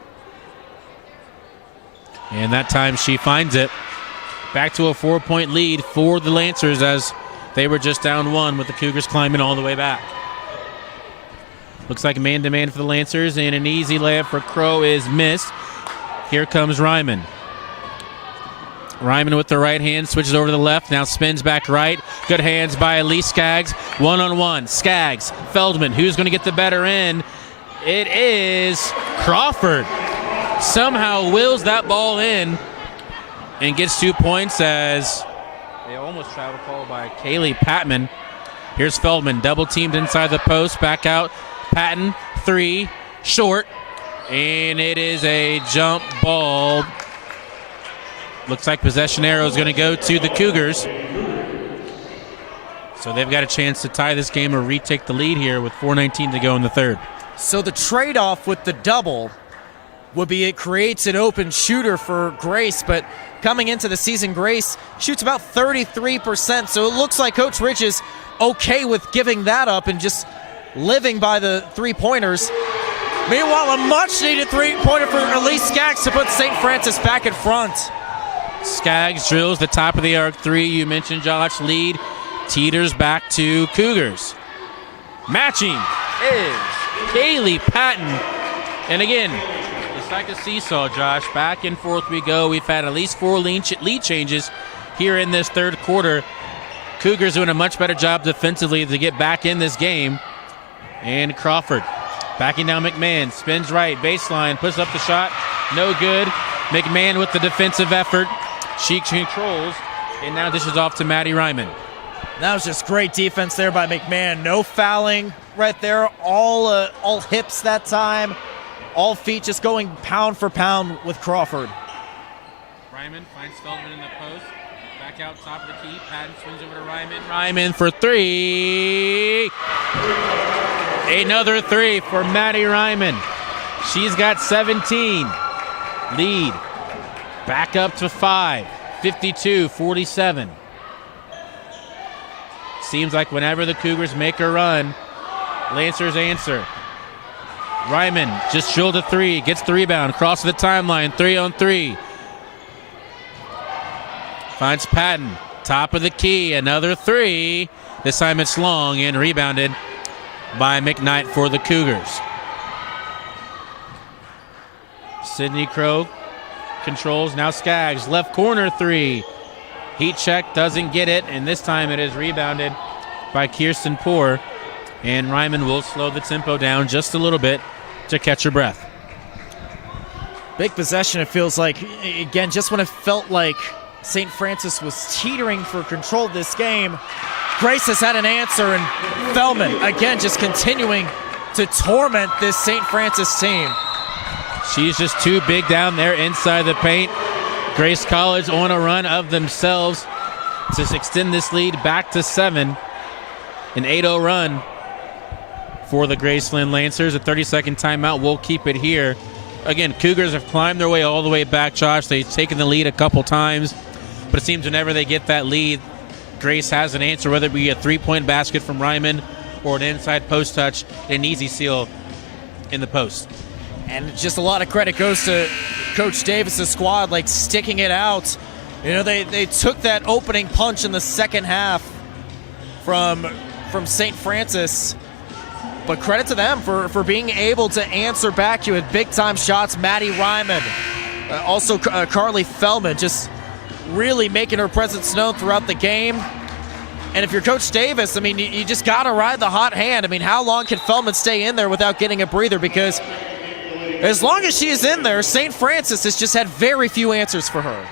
And that time she finds it. Back to a 4-point lead for the Lancers as they were just down 1 with the Cougars climbing all the way back. Looks like man-to-man for the Lancers, and an easy layup for Crow is missed. Here comes Ryman. Ryman with the right hand, switches over to the left, now spins back right. Good hands by Elise Skaggs. One-on-one, Skaggs, Feldman. Who's going to get the better end? It is Crawford. Somehow wills that ball in and gets 2 points as they almost travel call by Kaylee Patman. Here's Feldman, double teamed inside the post, back out. Patton, 3, short, and it is a jump ball. Looks like possession arrow is going to go to the Cougars. So they've got a chance to tie this game or retake the lead here with 4:19 to go in the third. So the trade-off with the double would be it creates an open shooter for Grace, but coming into the season, Grace shoots about 33%, so it looks like Coach Rich is okay with giving that up and just living by the three-pointers. Meanwhile, a much-needed three-pointer for Elise Skaggs to put St. Francis back in front. Skaggs drills the top of the arc 3. You mentioned Josh. Lead teeters back to Cougars. Matching is Kaylee Patton. And again, it's like a seesaw, Josh. Back and forth we go. We've had at least 4 lead changes here in this third quarter. Cougars doing a much better job defensively to get back in this game. And Crawford backing down McMahon. Spins right, baseline, puts up the shot. No good. McMahon with the defensive effort. She controls and now dishes off to Maddie Ryman. That was just great defense there by McMahon. No fouling right there. All hips that time. All feet just going pound for pound with Crawford. Ryman finds Feldman in the post. Back out top of the key. Patton swings over to Ryman. Ryman for 3. Another 3 for Maddie Ryman. She's got 17. Lead back up to 5. 52-47. Seems like whenever the Cougars make a run, Lancers answer. Ryman just drilled a 3, gets the rebound, crosses the timeline, 3-on-3. Finds Patton, top of the key, another 3. This time it's long and rebounded by McKnight for the Cougars. Sydney Crow controls, now Skaggs, left corner 3. Heat check, doesn't get it, and this time it is rebounded by Kirsten Poor. And Ryman will slow the tempo down just a little bit to catch her breath. Big possession, it feels like. Again, just when it felt like St. Francis was teetering for control of this game, Grace has had an answer, and Feldman, again, just continuing to torment this St. Francis team. She's just too big down there inside the paint. Grace College on a run of themselves to extend this lead back to 7. An 8-0 run for the Graceland Lancers. A 30-second timeout. We'll keep it here. Again, Cougars have climbed their way all the way back, Josh. They've taken the lead a couple times, but it seems whenever they get that lead, Grace has an answer, whether it be a three-point basket from Ryman or an inside post touch, an easy seal in the post. And just a lot of credit goes to Coach Davis's squad, like sticking it out. You know, they took that opening punch in the second half from St. Francis. But credit to them for being able to answer back. You had big-time shots. Maddie Ryman, also Carly Feldman, just really making her presence known throughout the game. And if you're Coach Davis, I mean, you just got to ride the hot hand. I mean, how long can Feldman stay in there without getting a breather? Because as long as she is in there, St. Francis has just had very few answers for her.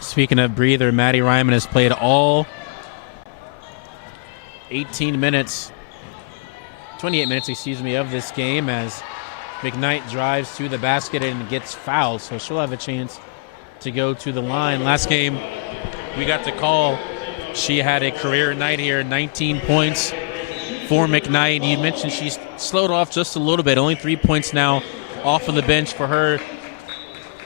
Speaking of breather, Maddie Ryman has played all 28 minutes, of this game as McKnight drives to the basket and gets fouled, so she'll have a chance to go to the line. Last game, we got the call. She had a career night here, 19 points for McKnight. You mentioned she's slowed off just a little bit, only 3 points now off of the bench for her.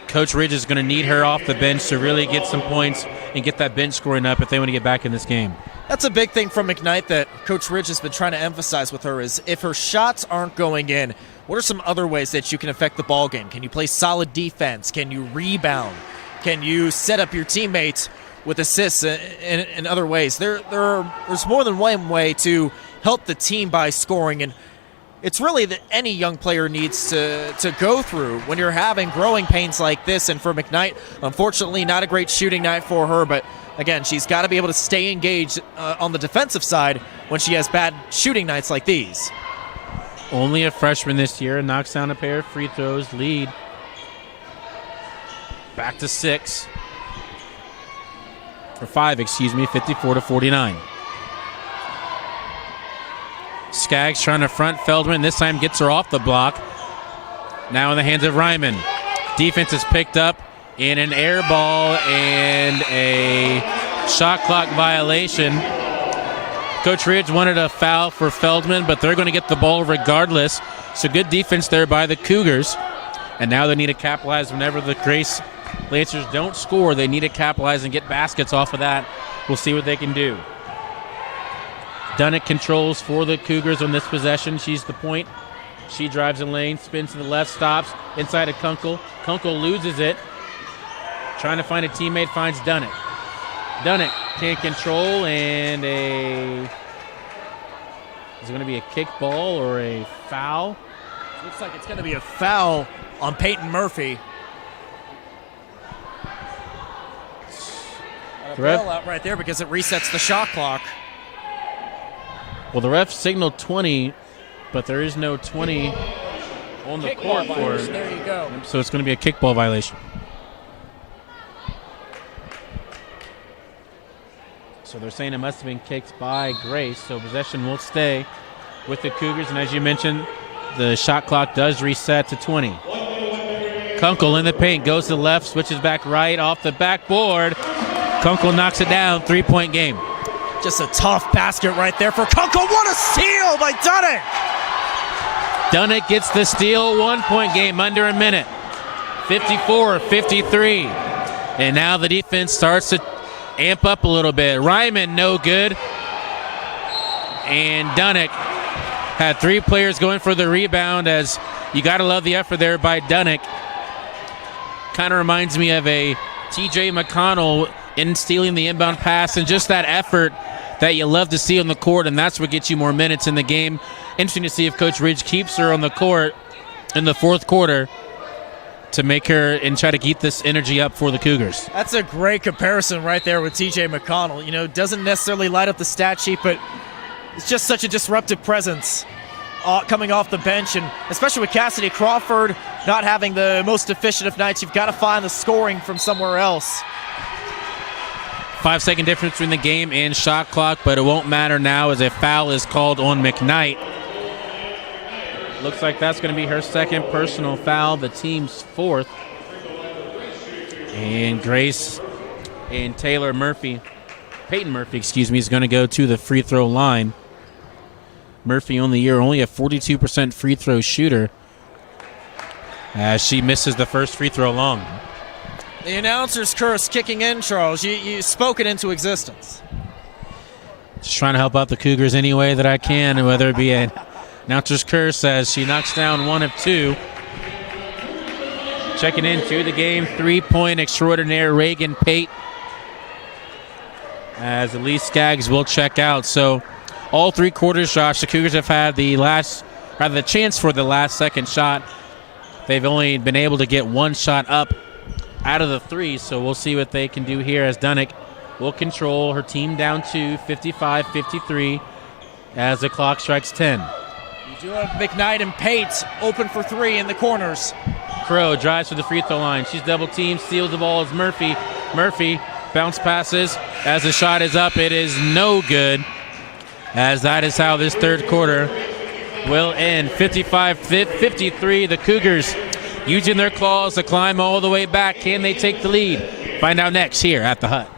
Coach Ridge is going to need her off the bench to really get some points and get that bench scoring up if they want to get back in this game. That's a big thing from McKnight that Coach Ridge has been trying to emphasize with her is if her shots aren't going in, what are some other ways that you can affect the ball game? Can you play solid defense? Can you rebound? Can you set up your teammates with assists in other ways. There's more than one way to help the team by scoring, and it's really that any young player needs to go through when you're having growing pains like this. And for McKnight, unfortunately, not a great shooting night for her, but again, she's got to be able to stay engaged on the defensive side when she has bad shooting nights like these. Only a freshman this year and knocks down a pair of free throws. Lead back to 5, 54-49. Skaggs trying to front Feldman. This time gets her off the block. Now in the hands of Ryman. Defense is picked up in an air ball and a shot clock violation. Coach Ridge wanted a foul for Feldman, but they're going to get the ball regardless. So good defense there by the Cougars. And now they need to capitalize whenever the Grace Lancers don't score. They need to capitalize and get baskets off of that. We'll see what they can do. Dunnick controls for the Cougars on this possession. She's the point. She drives the lane, spins to the left, stops inside of Kunkel. Kunkel loses it. Trying to find a teammate, finds Dunnick. Dunnick can't control, and is it going to be a kick ball or a foul? Looks like it's going to be a foul on Peyton Murphy. A bailout right there because it resets the shot clock. Well, the ref signaled 20, but there is no 20 on the court for it. There you go. So it's going to be a kickball violation. So they're saying it must have been kicked by Grace, so possession will stay with the Cougars. And as you mentioned, the shot clock does reset to 20. Kunkel in the paint, goes to the left, switches back right, off the backboard. Kunkel knocks it down, 3-point game. Just a tough basket right there for Kunkel. What a steal by Dunnick! Dunnick gets the steal, 1-point game under a minute. 54-53. And now the defense starts to amp up a little bit. Ryman, no good. And Dunnick had 3 players going for the rebound, as you got to love the effort there by Dunnick. Kind of reminds me of a TJ McConnell in stealing the inbound pass, and just that effort that you love to see on the court, and that's what gets you more minutes in the game. Interesting to see if Coach Ridge keeps her on the court in the fourth quarter to make her and try to keep this energy up for the Cougars. That's a great comparison right there with TJ McConnell. You know, doesn't necessarily light up the stat sheet, but it's just such a disruptive presence coming off the bench, and especially with Cassidy Crawford not having the most efficient of nights, you've got to find the scoring from somewhere else. 5-second difference between the game and shot clock, but it won't matter now as a foul is called on McKnight. Looks like that's going to be her second personal foul, the team's fourth. And Grace and Peyton Murphy, is going to go to the free throw line. Murphy on the year only a 42% free throw shooter, as she misses the first free throw long. The announcer's curse kicking in, Charles. You spoke it into existence. Just trying to help out the Cougars any way that I can, whether it be an announcer's curse as she knocks down 1 of 2. Checking into the game, 3-point extraordinaire Reagan Pate, as Elise Skaggs will check out. So all 3 quarters, Josh, the Cougars have had the chance for the last second shot. They've only been able to get 1 shot up out of the 3, so we'll see what they can do here as Dunnick will control her team down to 55-53 as the clock strikes 10. You do have McKnight and Pate open for 3 in the corners. Crow drives to the free throw line. She's double teamed, steals the ball as Murphy. Murphy bounce passes as the shot is up. It is no good, as that is how this third quarter will end. 55-53, the Cougars using their claws to climb all the way back. Can they take the lead? Find out next here at the Hut.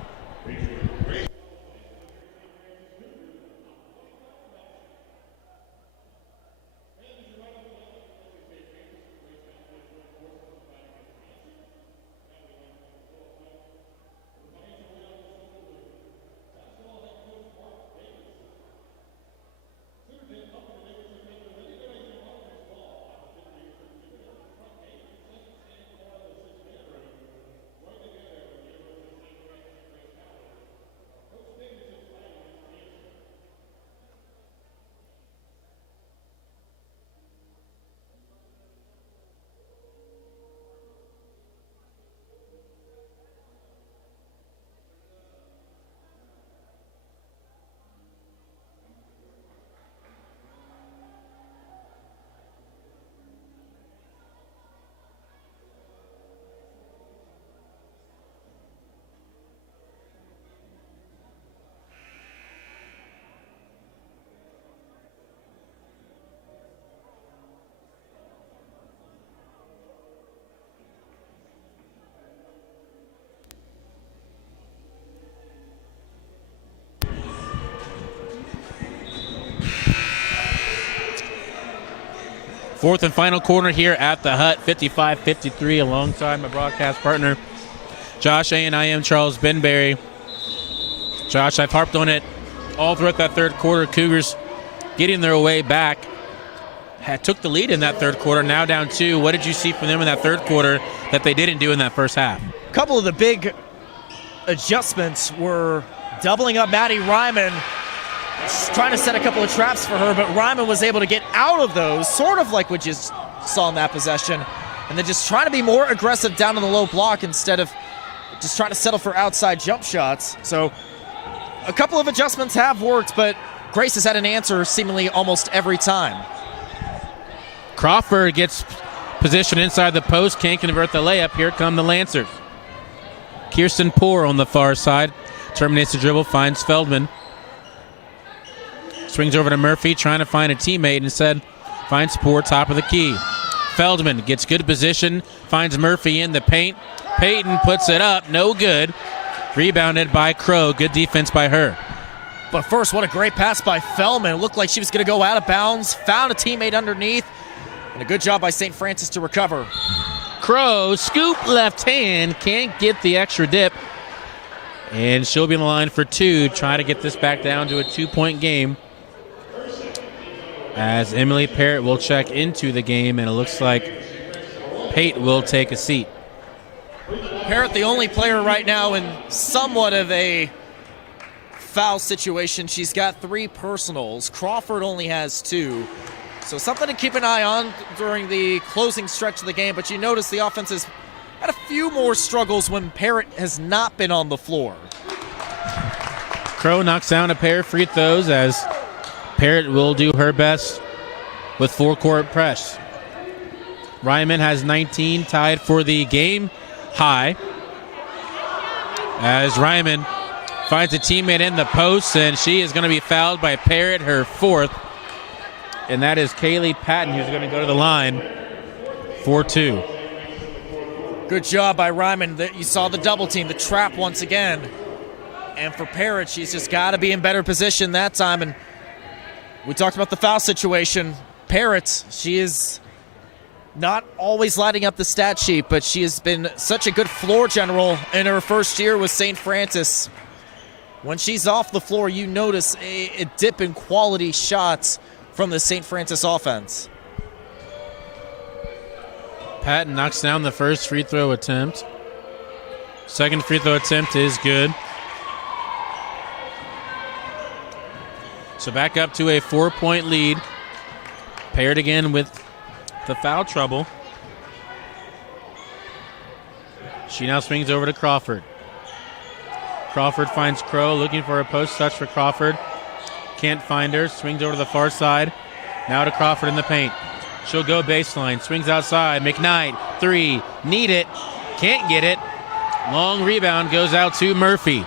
Fourth and final corner here at the Hut, 55-53, alongside my broadcast partner, Josh A. and I am Charles Benberry. Josh, I've harped on it all throughout that third quarter. Cougars getting their way back. Took the lead in that third quarter, now down 2. What did you see from them in that third quarter that they didn't do in that first half? A couple of the big adjustments were doubling up Maddie Ryman, trying to set a couple of traps for her, but Ryman was able to get out of those, sort of like what you saw in that possession, and then just trying to be more aggressive down in the low block instead of just trying to settle for outside jump shots. So a couple of adjustments have worked, but Grace has had an answer seemingly almost every time. Crawford gets positioned inside the post, can't convert the layup. Here come the Lancers. Kirsten Poor on the far side, terminates the dribble, finds Feldman. Swings over to Murphy, trying to find a teammate. Instead, finds Poor top of the key. Feldman gets good position, finds Murphy in the paint. Payton puts it up, no good. Rebounded by Crow, good defense by her. But first, what a great pass by Feldman. It looked like she was going to go out of bounds, found a teammate underneath, and a good job by St. Francis to recover. Crow, scoop left hand, can't get the extra dip. And she'll be in the line for 2, trying to get this back down to a 2-point game. As Emily Parrott will check into the game, and it looks like Pate will take a seat. Parrott, the only player right now in somewhat of a foul situation. She's got 3 personals. Crawford only has 2. So something to keep an eye on during the closing stretch of the game, but you notice the offense has had a few more struggles when Parrott has not been on the floor. Crow knocks down a pair of free throws as Parrott will do her best with four-court press. Ryman has 19, tied for the game high, as Ryman finds a teammate in the post, and she is going to be fouled by Parrott, her 4th. And that is Kaylee Patton, who's going to go to the line for 2. Good job by Ryman. You saw the double team, the trap once again. And for Parrott, she's just got to be in better position that time. And we talked about the foul situation. Parrott, she is not always lighting up the stat sheet, but she has been such a good floor general in her first year with St. Francis. When she's off the floor, you notice a dip in quality shots from the St. Francis offense. Patton knocks down the first free throw attempt. Second free throw attempt is good. So back up to a 4-point lead. Paired again with the foul trouble. She now swings over to Crawford. Crawford finds Crow, looking for a post touch for Crawford. Can't find her, swings over to the far side. Now to Crawford in the paint. She'll go baseline, swings outside. McKnight, 3, need it, can't get it. Long rebound goes out to Murphy.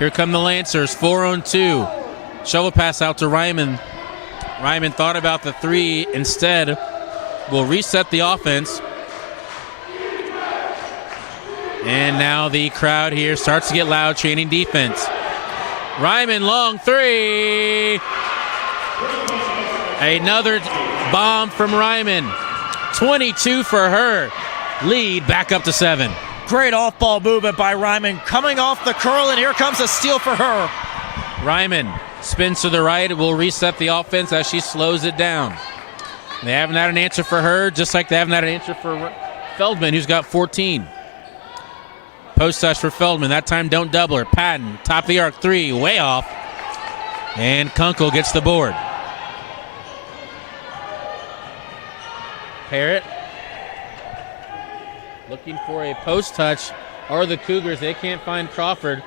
Here come the Lancers, 4-on-2. Shovel pass out to Ryman. Ryman thought about the 3, instead will reset the offense. And now the crowd here starts to get loud, chanting defense. Ryman, long 3. Another bomb from Ryman. 22 for her. Lead back up to 7. Great off-ball movement by Ryman. Coming off the curl, and here comes a steal for her. Ryman spins to the right. Will reset the offense as she slows it down. They haven't had an answer for her, just like they haven't had an answer for Feldman, who's got 14. Post touch for Feldman. That time don't double her. Patton, top of the arc 3, way off. And Kunkel gets the board. Parrott looking for a post touch. Are the Cougars? They can't find Crawford,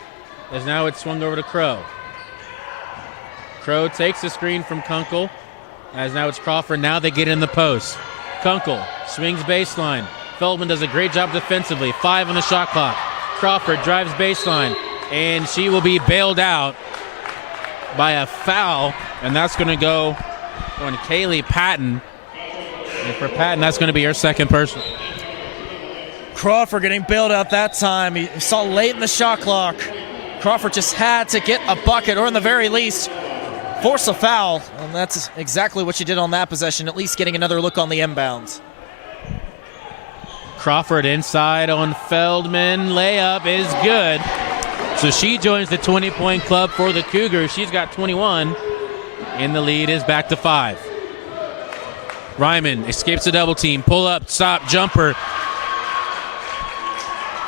as now it's swung over to Crow. Crow takes the screen from Kunkel, as now it's Crawford. Now they get in the post. Kunkel swings baseline. Feldman does a great job defensively. 5 on the shot clock. Crawford drives baseline, and she will be bailed out by a foul, and that's going to go on Kaylee Patton. And for Patton, that's going to be her second person. Crawford getting bailed out that time. You saw late in the shot clock. Crawford just had to get a bucket, or in the very least, force a foul, and that's exactly what she did on that possession, at least getting another look on the inbounds. Crawford inside on Feldman. Layup is good. So she joins the 20-point club for the Cougars. She's got 21, and the lead is back to 5. Ryman escapes the double team. Pull up, stop, jumper.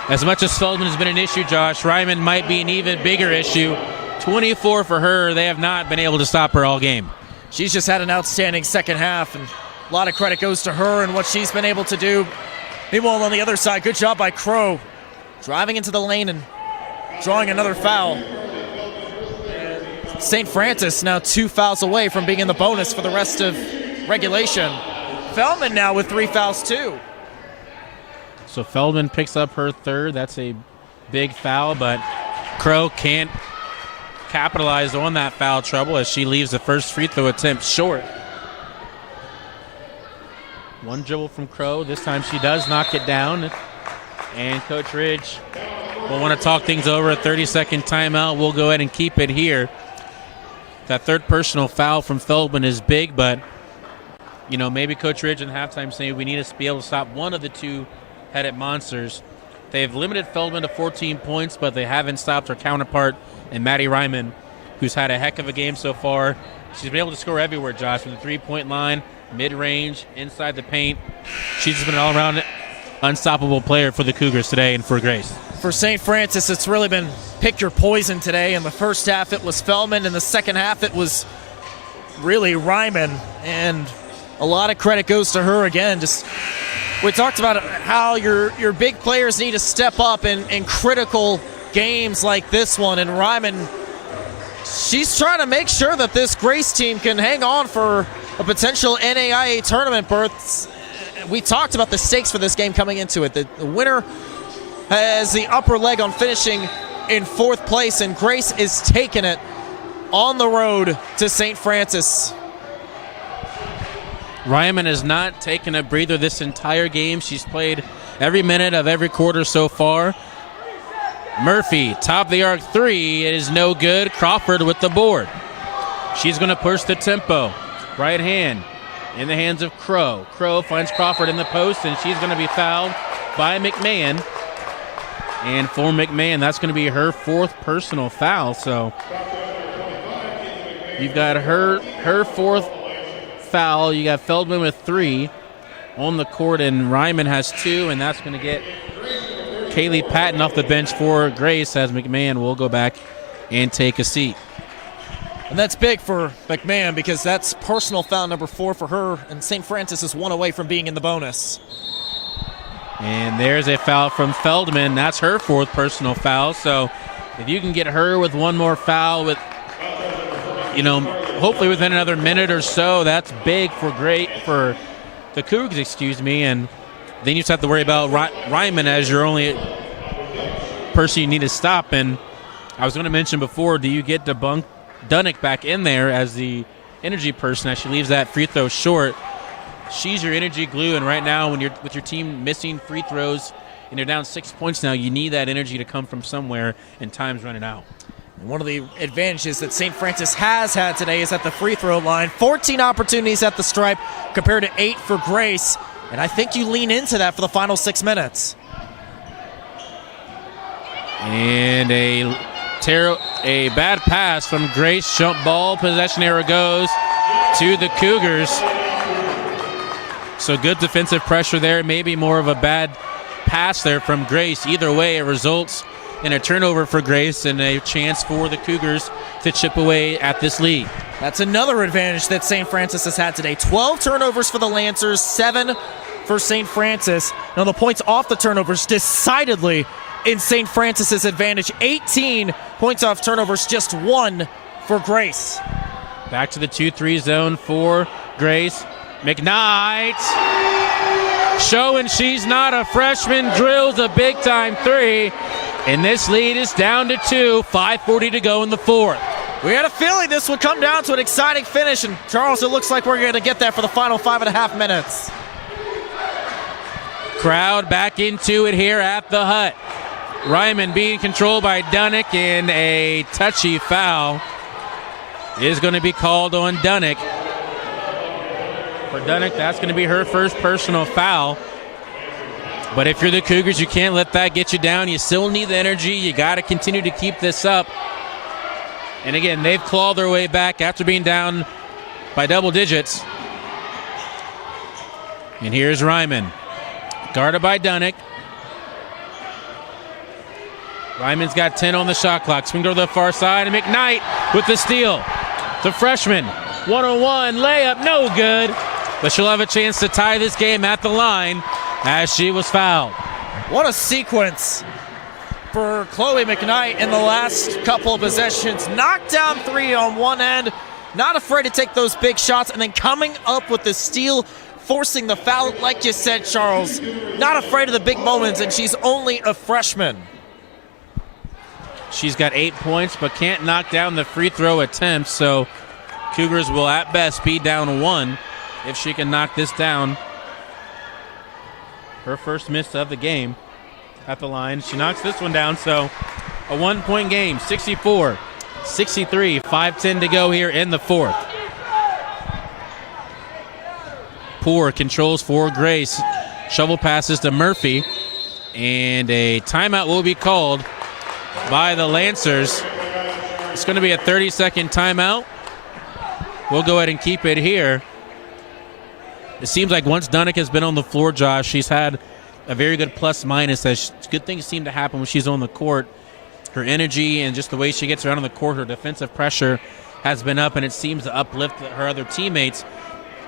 As much as Feldman has been an issue, Josh, Ryman might be an even bigger issue. 24 for her. They have not been able to stop her all game. She's just had an outstanding second half, and a lot of credit goes to her and what she's been able to do. Meanwhile, on the other side, good job by Crow, driving into the lane and drawing another foul. St. Francis now 2 fouls away from being in the bonus for the rest of regulation. Feldman now with 3 fouls too. So Feldman picks up her third. That's a big foul, but Crow can't capitalize on that foul trouble as she leaves the first free throw attempt short. One dribble from Crow. This time she does knock it down. And Coach Ridge will want to talk things over. A 30-second timeout. We'll go ahead and keep it here. That third personal foul from Feldman is big, but maybe Coach Ridge in halftime saying we need to be able to stop one of the two-headed monsters. They've limited Feldman to 14 points, but they haven't stopped her counterpart and Maddie Ryman, who's had a heck of a game so far. She's been able to score everywhere, Josh, from the three-point line, mid-range, inside the paint. She's just been an all-around unstoppable player for the Cougars today and for Grace. For St. Francis, it's really been pick your poison today. In the first half, it was Feldman. In the second half, it was really Ryman. And a lot of credit goes to her again. We talked about how your big players need to step up in critical games like this one. And Ryman, she's trying to make sure that this Grace team can hang on for a potential NAIA tournament berth. We talked about the stakes for this game coming into it. The winner has the upper leg on finishing in 4th place, and Grace is taking it on the road to St. Francis. Ryman has not taken a breather this entire game. She's played every minute of every quarter so far. Murphy, top of the arc three. It is no good. Crawford with the board. She's going to push the tempo. Right hand in the hands of Crow. Crow finds Crawford in the post, and she's going to be fouled by McMahon. And for McMahon, that's going to be her 4th personal foul. So you've got her 4th foul. You got Feldman with 3 on the court, and Ryman has 2, and that's going to get Kaylee Patton off the bench for Grace as McMahon will go back and take a seat. And that's big for McMahon because that's personal foul number 4 for her, and St. Francis is 1 away from being in the bonus. And there's a foul from Feldman. That's her 4th personal foul. So if you can get her with one more foul with, hopefully within another minute or so, that's big for the Cougs, and then you just have to worry about Ryman as your only person you need to stop. And I was going to mention before, do you get Dunnick back in there as the energy person as she leaves that free throw short? She's your energy glue, and right now when you're with your team missing free throws and you're down 6 points now, you need that energy to come from somewhere, and time's running out. One of the advantages that St. Francis has had today is at the free throw line. 14 opportunities at the stripe compared to 8 for Grace, and I think you lean into that for the final 6 minutes. And a bad pass from Grace. Jump ball, possession error goes to the Cougars. So good defensive pressure there. Maybe more of a bad pass there from Grace. Either way, it results in a turnover for Grace and a chance for the Cougars to chip away at this lead. That's another advantage that St. Francis has had today. 12 turnovers for the Lancers, 7 for St. Francis. Now the points off the turnovers decidedly in St. Francis's advantage. 18 points off turnovers, just 1 for Grace. Back to the 2-3 zone for Grace. McKnight showing she's not a freshman, drills a big-time 3, and this lead is down to 2, 5:40 to go in the 4th. We had a feeling this would come down to an exciting finish, and Charles, it looks like we're going to get that for the final 5.5 minutes. Crowd back into it here at the Hut. Ryman being controlled by Dunnick, and a touchy foul. is going to be called on Dunnick. For Dunnick, that's going to be her first personal foul. But if you're the Cougars, you can't let that get you down. You still need the energy. You got to continue to keep this up. And again, they've clawed their way back after being down by double digits. And here's Ryman, guarded by Dunnick. Ryman's got 10 on the shot clock. Swing to the far side, and McKnight with the steal. The freshman, one-on-one layup, no good. But she'll have a chance to tie this game at the line as she was fouled. What a sequence for Chloe McKnight in the last couple of possessions. Knocked down three on one end, not afraid to take those big shots, and then coming up with the steal, forcing the foul, like you said, Charles. Not afraid of the big moments, and she's only a freshman. She's got 8 points, but can't knock down the free throw attempts, so Cougars will at best be down one if she can knock this down. Her first miss of the game at the line. She knocks this one down, so a 1 point game, 64-63, 5:10 to go here in the fourth. Poor controls for Grace. Shovel passes to Murphy, and a timeout will be called by the Lancers. It's going to be a 30-second timeout. We'll go ahead and keep it here. It seems like once Dunnick has been on the floor, Josh, she's had a very good plus-minus. As good things seem to happen when she's on the court. Her energy and just the way she gets around on the court, her defensive pressure has been up, and it seems to uplift her other teammates.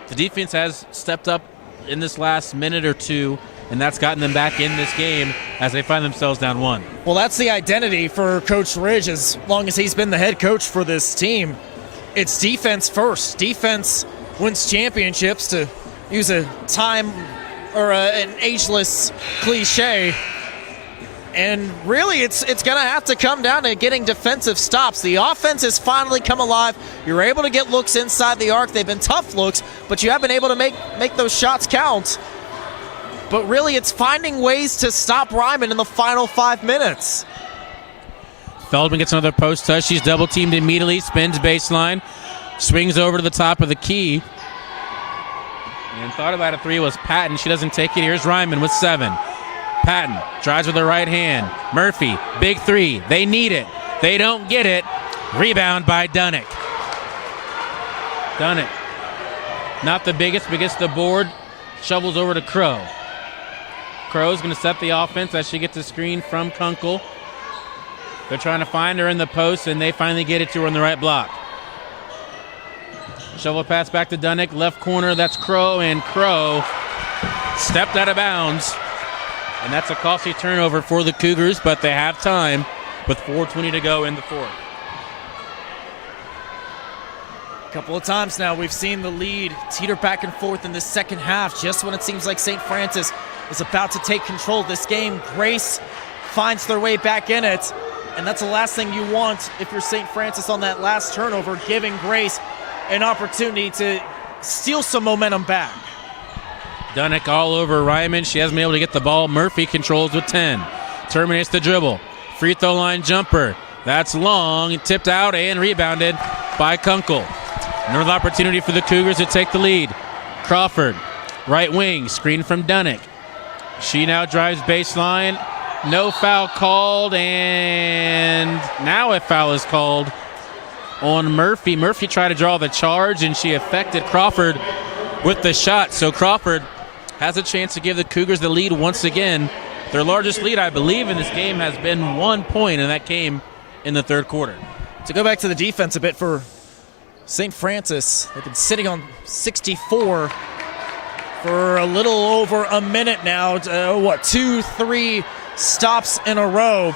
The defense has stepped up in this last minute or two, and that's gotten them back in this game as they find themselves down one. Well, that's the identity for Coach Ridge as long as he's been the head coach for this team. It's defense first. Defense wins championships, to use a time or an ageless cliche. And really, it's going to have to come down to getting defensive stops. The offense has finally come alive. You're able to get looks inside the arc. They've been tough looks, but you have been able to make those shots count. But really, it's finding ways to stop Ryman in the final 5 minutes. Feldman gets another post touch. She's double teamed immediately, spins baseline, swings over to the top of the key. And thought about a three was Patton. She doesn't take it. Here's Ryman with 7. Patton drives with the right hand. Murphy, big three. They need it. They don't get it. Rebound by Dunnick. Dunnick, not the biggest, but gets the board. Shovels over to Crow. Crow's going to set the offense as she gets a screen from Kunkel. They're trying to find her in the post, and they finally get it to her on the right block. Shovel pass back to Dunnick. Left corner, that's Crow, and Crow stepped out of bounds. And that's a costly turnover for the Cougars, but they have time with 4:20 to go in the fourth. A couple of times now we've seen the lead teeter back and forth in the second half. Just when it seems like St. Francis is about to take control of this game, Grace finds their way back in it. And that's the last thing you want if you're St. Francis on that last turnover, giving Grace an opportunity to steal some momentum back. Dunnick all over Ryman. She hasn't been able to get the ball. Murphy controls with 10. Terminates the dribble. Free throw line jumper. That's long. Tipped out and rebounded by Kunkel. Another opportunity for the Cougars to take the lead. Crawford, right wing, screen from Dunnick. She now drives baseline. No foul called, and now a foul is called on Murphy. Murphy tried to draw the charge, and she affected Crawford with the shot. So Crawford has a chance to give the Cougars the lead once again. Their largest lead, I believe, in this game has been 1 point, and that came in the third quarter. To go back to the defense a bit for St. Francis, they've been sitting on 64 for a little over a minute now. 2-3 stops in a row.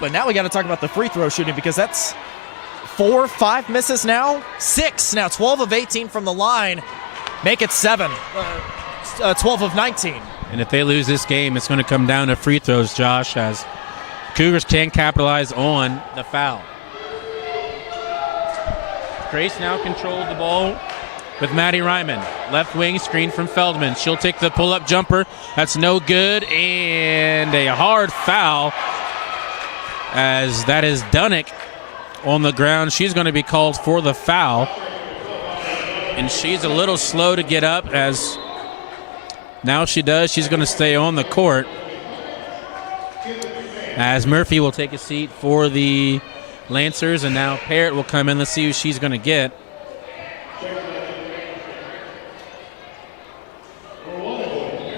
But now we got to talk about the free throw shooting, because that's 5 misses now. 6 now, 12 of 18 from the line. Make it 7. 12 of 19. And if they lose this game, it's going to come down to free throws, Josh, as Cougars can't capitalize on the foul. Grace now controls the ball with Maddie Ryman. Left wing screen from Feldman. She'll take the pull-up jumper. That's no good, and a hard foul, as that is Dunnick on the ground. She's going to be called for the foul. And she's a little slow to get up, as now she does. She's going to stay on the court, as Murphy will take a seat for the Lancers, and now Parrott will come in. Let's see who she's going to get.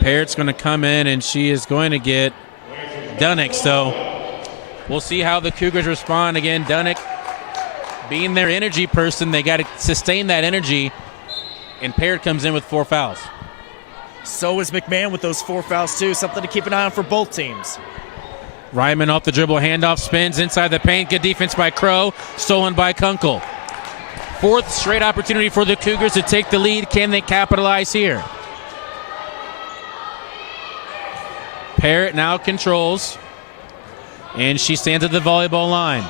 Parrott's going to come in, and she is going to get Dunnick. So we'll see how the Cougars respond. Again, Dunnick being their energy person, they got to sustain that energy, and Parrott comes in with 4 fouls. So is McMahon with those 4 fouls, too. Something to keep an eye on for both teams. Ryman off the dribble, handoff, spins inside the paint. Good defense by Crow, stolen by Kunkel. 4th straight opportunity for the Cougars to take the lead. Can they capitalize here? Parrott now controls, and she stands at the volleyball line.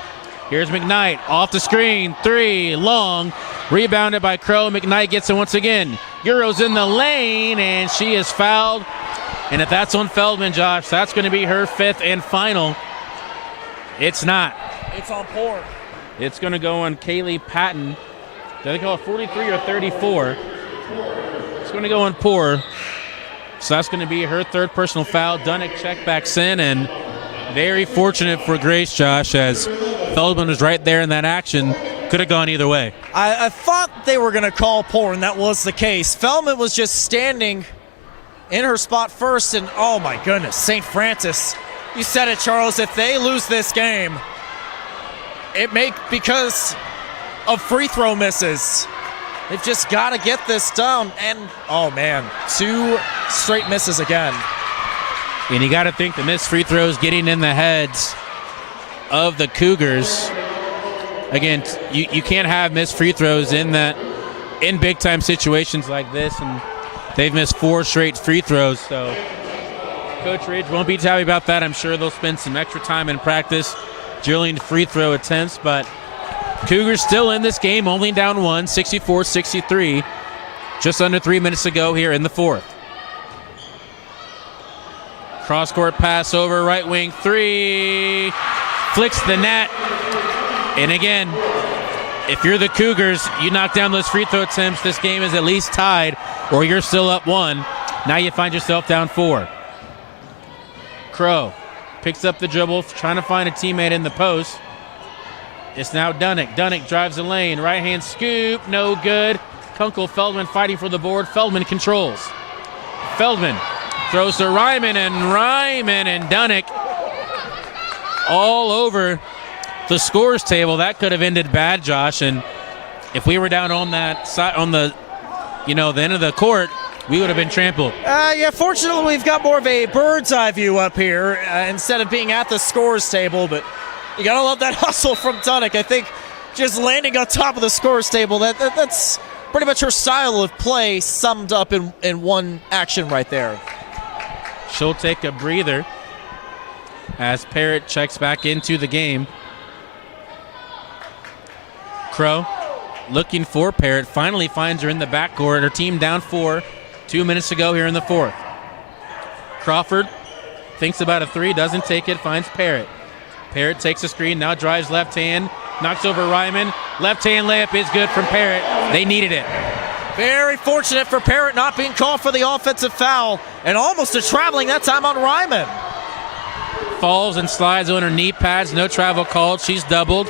Here's McKnight off the screen, 3, long, rebounded by Crow. McKnight gets it once again. Euro's in the lane, and she is fouled. And if that's on Feldman, Josh, that's going to be her 5th and final. It's not. It's on Poor. It's going to go on Kaylee Patton. Did they call it 43 or 34? It's going to go on Poor. So that's going to be her 3rd personal foul. Dunnick check backs in, and very fortunate for Grace, Josh, as Feldman was right there in that action. Could have gone either way. I thought they were going to call Poor, and that was the case. Feldman was just standing in her spot first, and oh my goodness, St. Francis. You said it, Charles. If they lose this game, because of free throw misses. They've just got to get this done. And, oh, man, 2 straight misses again. And you got to think the missed free throws getting in the heads of the Cougars. Again, you can't have missed free throws in big-time situations like this. And they've missed 4 straight free throws. So Coach Ridge won't be happy about that. I'm sure they'll spend some extra time in practice drilling free throw attempts. But Cougars still in this game, only down 1, 64-63. Just under 3 minutes to go here in the 4th. Cross-court pass over, right wing 3. Flicks the net. And again, if you're the Cougars, you knock down those free throw attempts, this game is at least tied, or you're still up 1. Now you find yourself down 4. Crow picks up the dribble, trying to find a teammate in the post. It's now Dunnick. Dunnick drives the lane. Right-hand scoop, no good. Kunkel, Feldman fighting for the board. Feldman controls. Feldman throws to Ryman and Dunnick all over the scores table. That could have ended bad, Josh. And if we were down on that side, on the end of the court, we would have been trampled. Yeah, fortunately, we've got more of a bird's eye view up here instead of being at the scores table, but you gotta love that hustle from Dunnick. I think just landing on top of the scores table, that's pretty much her style of play summed up in one action right there. She'll take a breather as Parrott checks back into the game. Crow looking for Parrott, finally finds her in the backcourt. Her team down 4, 2 minutes to go here in the 4th. Crawford thinks about a 3, doesn't take it, finds Parrott. Parrott takes a screen, now drives left hand, knocks over Ryman. Left hand layup is good from Parrott. They needed it. Very fortunate for Parrott not being called for the offensive foul, and almost a traveling that time on Ryman. Falls and slides on her knee pads, no travel called. She's doubled.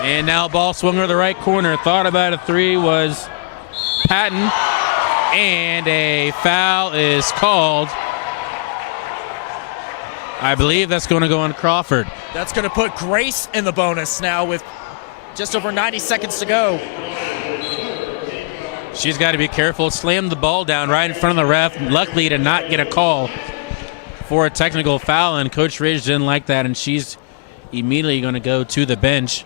And now ball swung to the right corner. Thought about a 3 was Patton, and a foul is called. I believe that's going to go on Crawford. That's going to put Grace in the bonus now with just over 90 seconds to go. She's got to be careful. Slammed the ball down right in front of the ref. Luckily to not get a call for a technical foul, and Coach Ridge didn't like that, and she's immediately going to go to the bench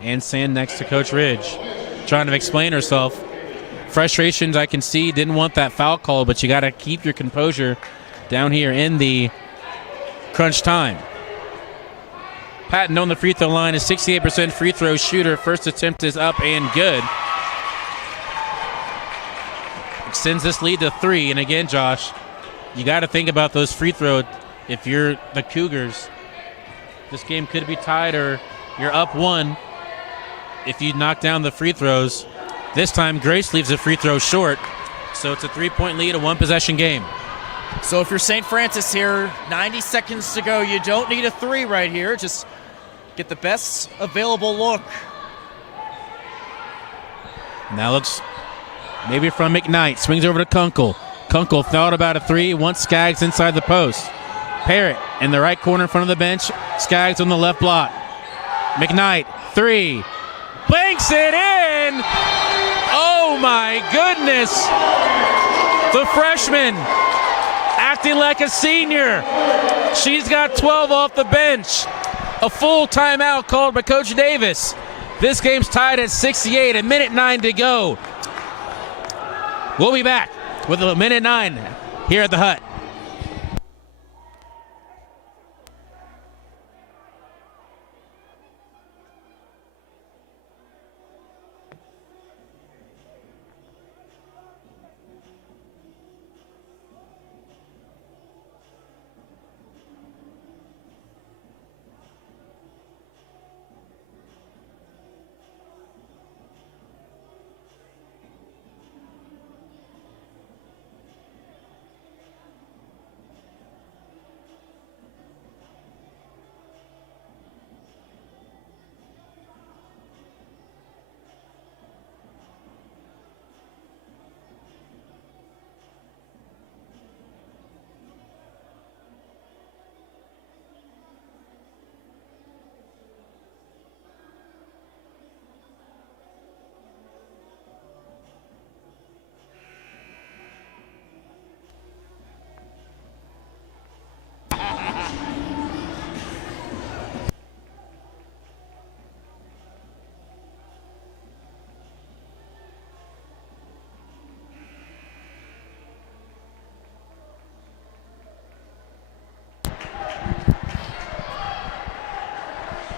and stand next to Coach Ridge, trying to explain herself. Frustrations I can see, didn't want that foul call, but you got to keep your composure down here in the crunch time. Patton on the free throw line is 68% free throw shooter. First attempt is up and good. Extends this lead to 3. And again, Josh, you got to think about those free throws. If you're the Cougars, this game could be tied or You're up 1 if you knock down the free throws. This time, Grace leaves the free throw short, so it's a 3-point lead, a 1-possession game. So if you're St. Francis here, 90 seconds to go, you don't need a 3 right here. Just get the best available look. Now looks maybe from McKnight. Swings over to Kunkel. Kunkel thought about a 3, wants Skaggs inside the post. Parrott in the right corner in front of the bench. Skaggs on the left block. McKnight, 3. Banks it in! Oh my goodness! The freshman acting like a senior. She's got 12 off the bench. A full timeout called by Coach Davis. This game's tied at 68, a minute 9 to go. We'll be back with a minute 9 here at the Hut.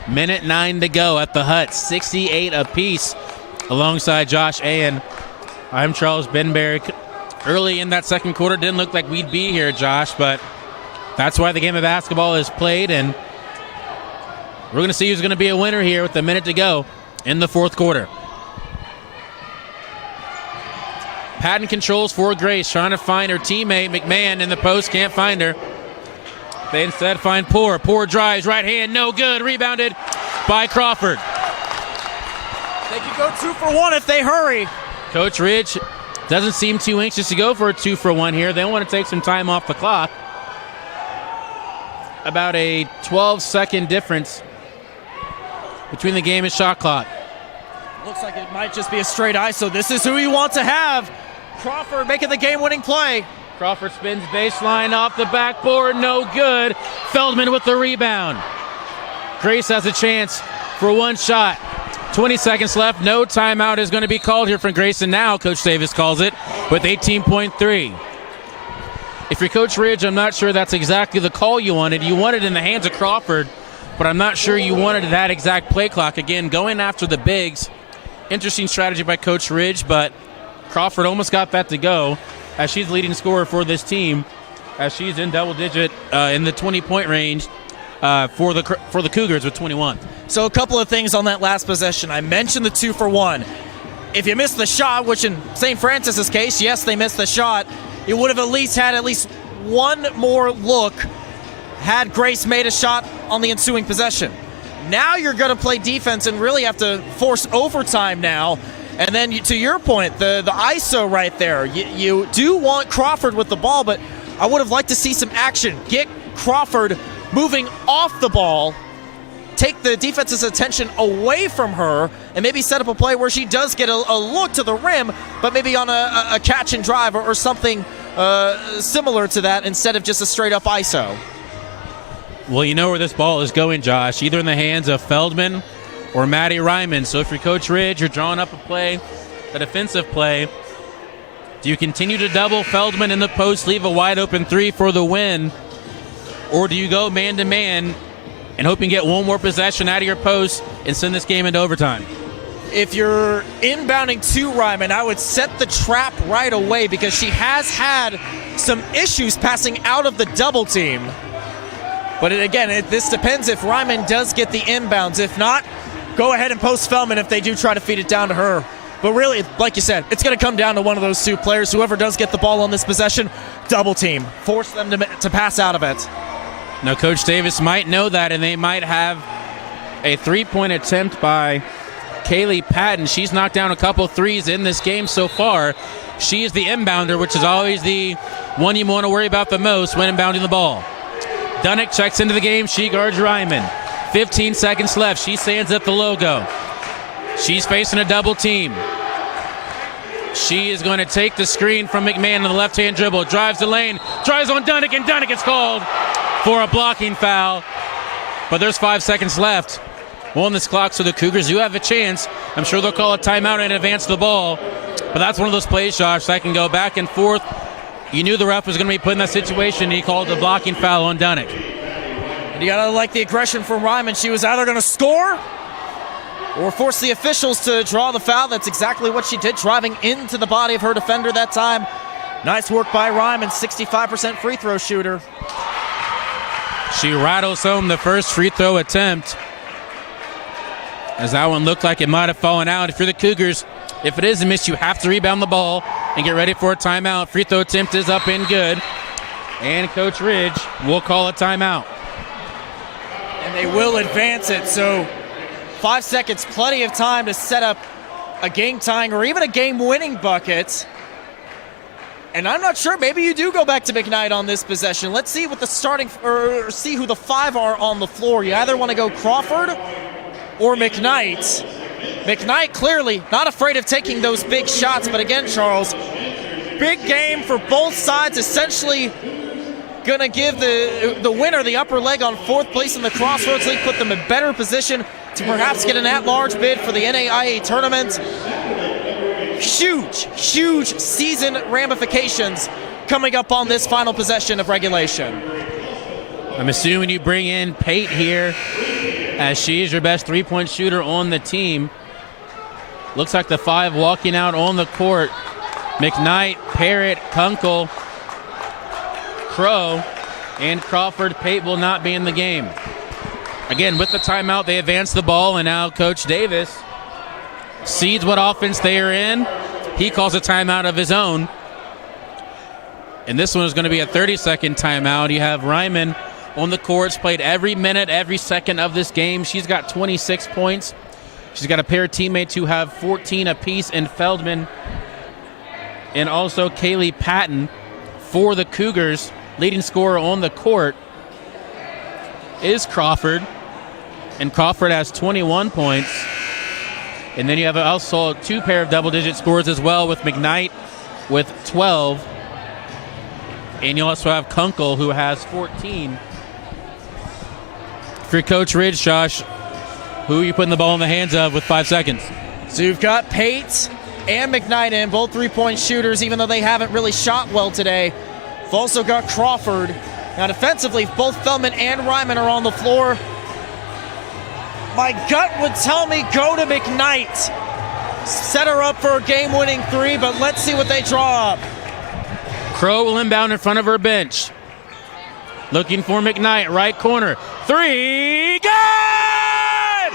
Minute 9 to go at the Hut, 68 apiece alongside Josh Ayan. I'm Charles Benberry. Early in that second quarter, didn't look like we'd be here, Josh, but that's why the game of basketball is played, and we're going to see who's going to be a winner here with a minute to go in the fourth quarter. Patton controls for Grace, trying to find her teammate, McMahon, in the post, can't find her. They instead find Poor. Poor drives, right hand, no good. Rebounded by Crawford. They can go 2 for 1 if they hurry. Coach Ridge doesn't seem too anxious to go for a 2 for 1 here. They want to take some time off the clock. About a 12-second difference between the game and shot clock. Looks like it might just be a straight ISO. This is who you want to have. Crawford making the game-winning play. Crawford spins baseline off the backboard, no good. Feldman with the rebound. Grace has a chance for one shot. 20 seconds left. No timeout is going to be called here from Grace, and now Coach Davis calls it with 18.3. If you're Coach Ridge, I'm not sure that's exactly the call you wanted. You wanted it in the hands of Crawford, but I'm not sure you wanted that exact play clock. Again, going after the bigs. Interesting strategy by Coach Ridge, but Crawford almost got that to go, as she's leading scorer for this team, as she's in double digit in the 20-point range for the Cougars with 21. So a couple of things on that last possession. I mentioned the 2 for 1. If you missed the shot, which in St. Francis's case, yes, they missed the shot, you would have at least had one more look had Grace made a shot on the ensuing possession. Now you're going to play defense and really have to force overtime now. And then, to your point, the ISO right there, you do want Crawford with the ball, but I would have liked to see some action. Get Crawford moving off the ball, take the defense's attention away from her, and maybe set up a play where she does get a look to the rim, but maybe on a catch and drive or something similar to that instead of just a straight-up ISO. Well, you know where this ball is going, Josh, either in the hands of Feldman or Maddie Ryman. So if you're Coach Ridge, you're drawing up a play, a defensive play. Do you continue to double Feldman in the post, leave a wide open 3 for the win? Or do you go man-to-man and hope you can get one more possession out of your post and send this game into overtime? If you're inbounding to Ryman, I would set the trap right away because she has had some issues passing out of the double team. But this depends if Ryman does get the inbounds. If not, go ahead and post Feldman if they do try to feed it down to her. But really, like you said, it's going to come down to one of those two players. Whoever does get the ball on this possession, double team. Force them to pass out of it. Now, Coach Davis might know that, and they might have a three-point attempt by Kaylee Patton. She's knocked down a couple threes in this game so far. She is the inbounder, which is always the one you want to worry about the most when inbounding the ball. Dunnick checks into the game. She guards Ryman. 15 seconds left. She stands at the logo. She's facing a double team. She is going to take the screen from McMahon on the left-hand dribble. Drives the lane. Drives on Dunnick, and Dunnick is called for a blocking foul. But there's 5 seconds left on this clock, so the Cougars do have a chance. I'm sure they'll call a timeout and advance the ball. But that's one of those plays, Josh, that can go back and forth. You knew the ref was going to be put in that situation. He called the blocking foul on Dunnick. And you got to like the aggression from Ryman. She was either going to score or force the officials to draw the foul. That's exactly what she did, driving into the body of her defender that time. Nice work by Ryman, 65% free throw shooter. She rattles home the first free throw attempt, as that one looked like it might have fallen out. If you're the Cougars, if it is a miss, you have to rebound the ball and get ready for a timeout. Free throw attempt is up and good. And Coach Ridge will call a timeout. And they will advance it, so 5 seconds, plenty of time to set up a game-tying or even a game-winning bucket. And I'm not sure, maybe you do go back to McKnight on this possession. Let's see what the see who the five are on the floor. You either want to go Crawford or McKnight. McKnight clearly not afraid of taking those big shots, but again, Charles, big game for both sides, essentially gonna give the winner the upper leg on fourth place in the Crossroads League, put them in better position to perhaps get an at-large bid for the NAIA tournament. Huge season ramifications coming up on this final possession of regulation. I'm assuming you bring in Pate here, as she is your best three-point shooter on the team. Looks like the five walking out on the court. McKnight, Parrott, Kunkel, Crow, and Crawford. Pate will not be in the game. Again, with the timeout, they advance the ball, and now Coach Davis sees what offense they are in. He calls a timeout of his own. And this one is going to be a 30-second timeout. You have Ryman on the court. She's played every minute, every second of this game. She's got 26 points. She's got a pair of teammates who have 14 apiece in Feldman and also Kaylee Patton for the Cougars. Leading scorer on the court is Crawford, and Crawford has 21 points. And then you have also two pair of double-digit scores as well with McKnight with 12. And you also have Kunkel, who has 14. For Coach Ridge, Josh, who are you putting the ball in the hands of with 5 seconds? So you've got Pate and McKnight in, both three-point shooters, even though they haven't really shot well today. We've also got Crawford. Now defensively, both Feldman and Ryman are on the floor. My gut would tell me go to McKnight. Set her up for a game-winning three, but let's see what they draw up. Crow will inbound in front of her bench. Looking for McKnight, right corner. Three, good!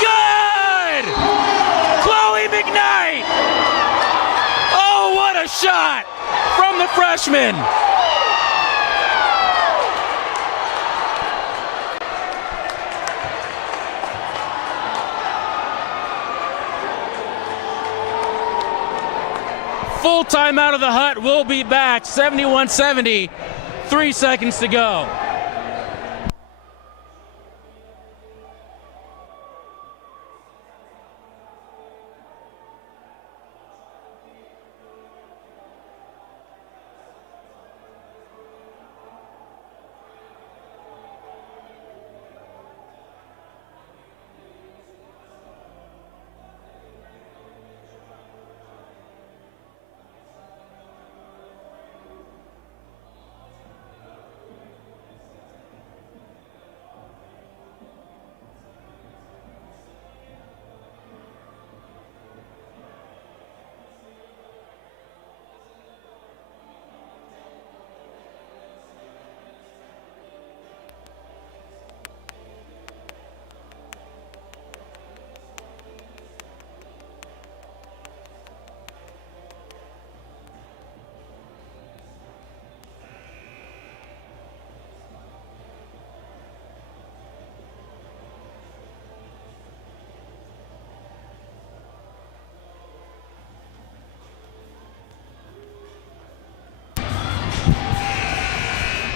Good! Chloe McKnight! Oh, what a shot from the freshman! Full time out of the hut. We'll be back. 71-70. 3 seconds to go.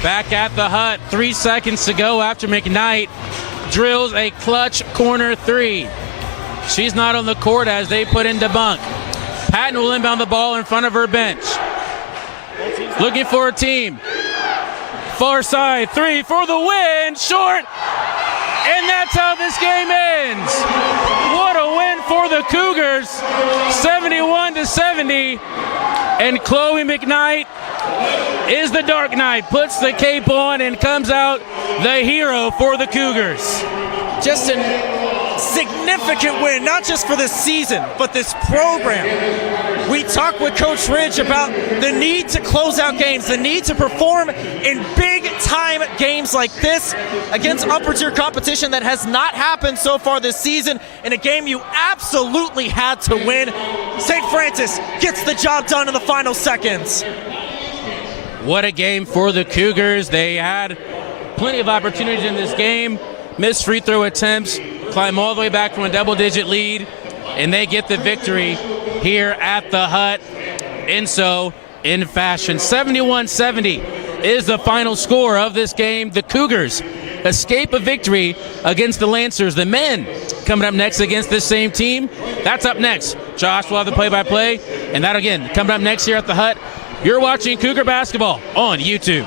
Back at the hut, 3 seconds to go after McKnight drills a clutch corner three. She's not on the court as they put into bunk. Patton will inbound the ball in front of her bench. Looking for a team. Far side, three for the win, short. And that's how this game ends. What a win for the Cougars, 71-70. And Chloe McKnight is the Dark Knight, puts the cape on and comes out the hero for the Cougars. Just a significant win, not just for this season, but this program. We talked with Coach Ridge about the need to close out games, the need to perform in big-time games like this against upper-tier competition that has not happened so far this season, in a game you absolutely had to win. St. Francis gets the job done in the final seconds. What a game for the Cougars. They had plenty of opportunities in this game. Missed free throw attempts, climb all the way back from a double-digit lead, and they get the victory here at the hut. And so, in fashion, 71-70 is the final score of this game. The Cougars escape a victory against the Lancers. The men coming up next against this same team. That's up next. Josh will have the play-by-play, and that again coming up next here at the hut. You're watching Cougar basketball on YouTube.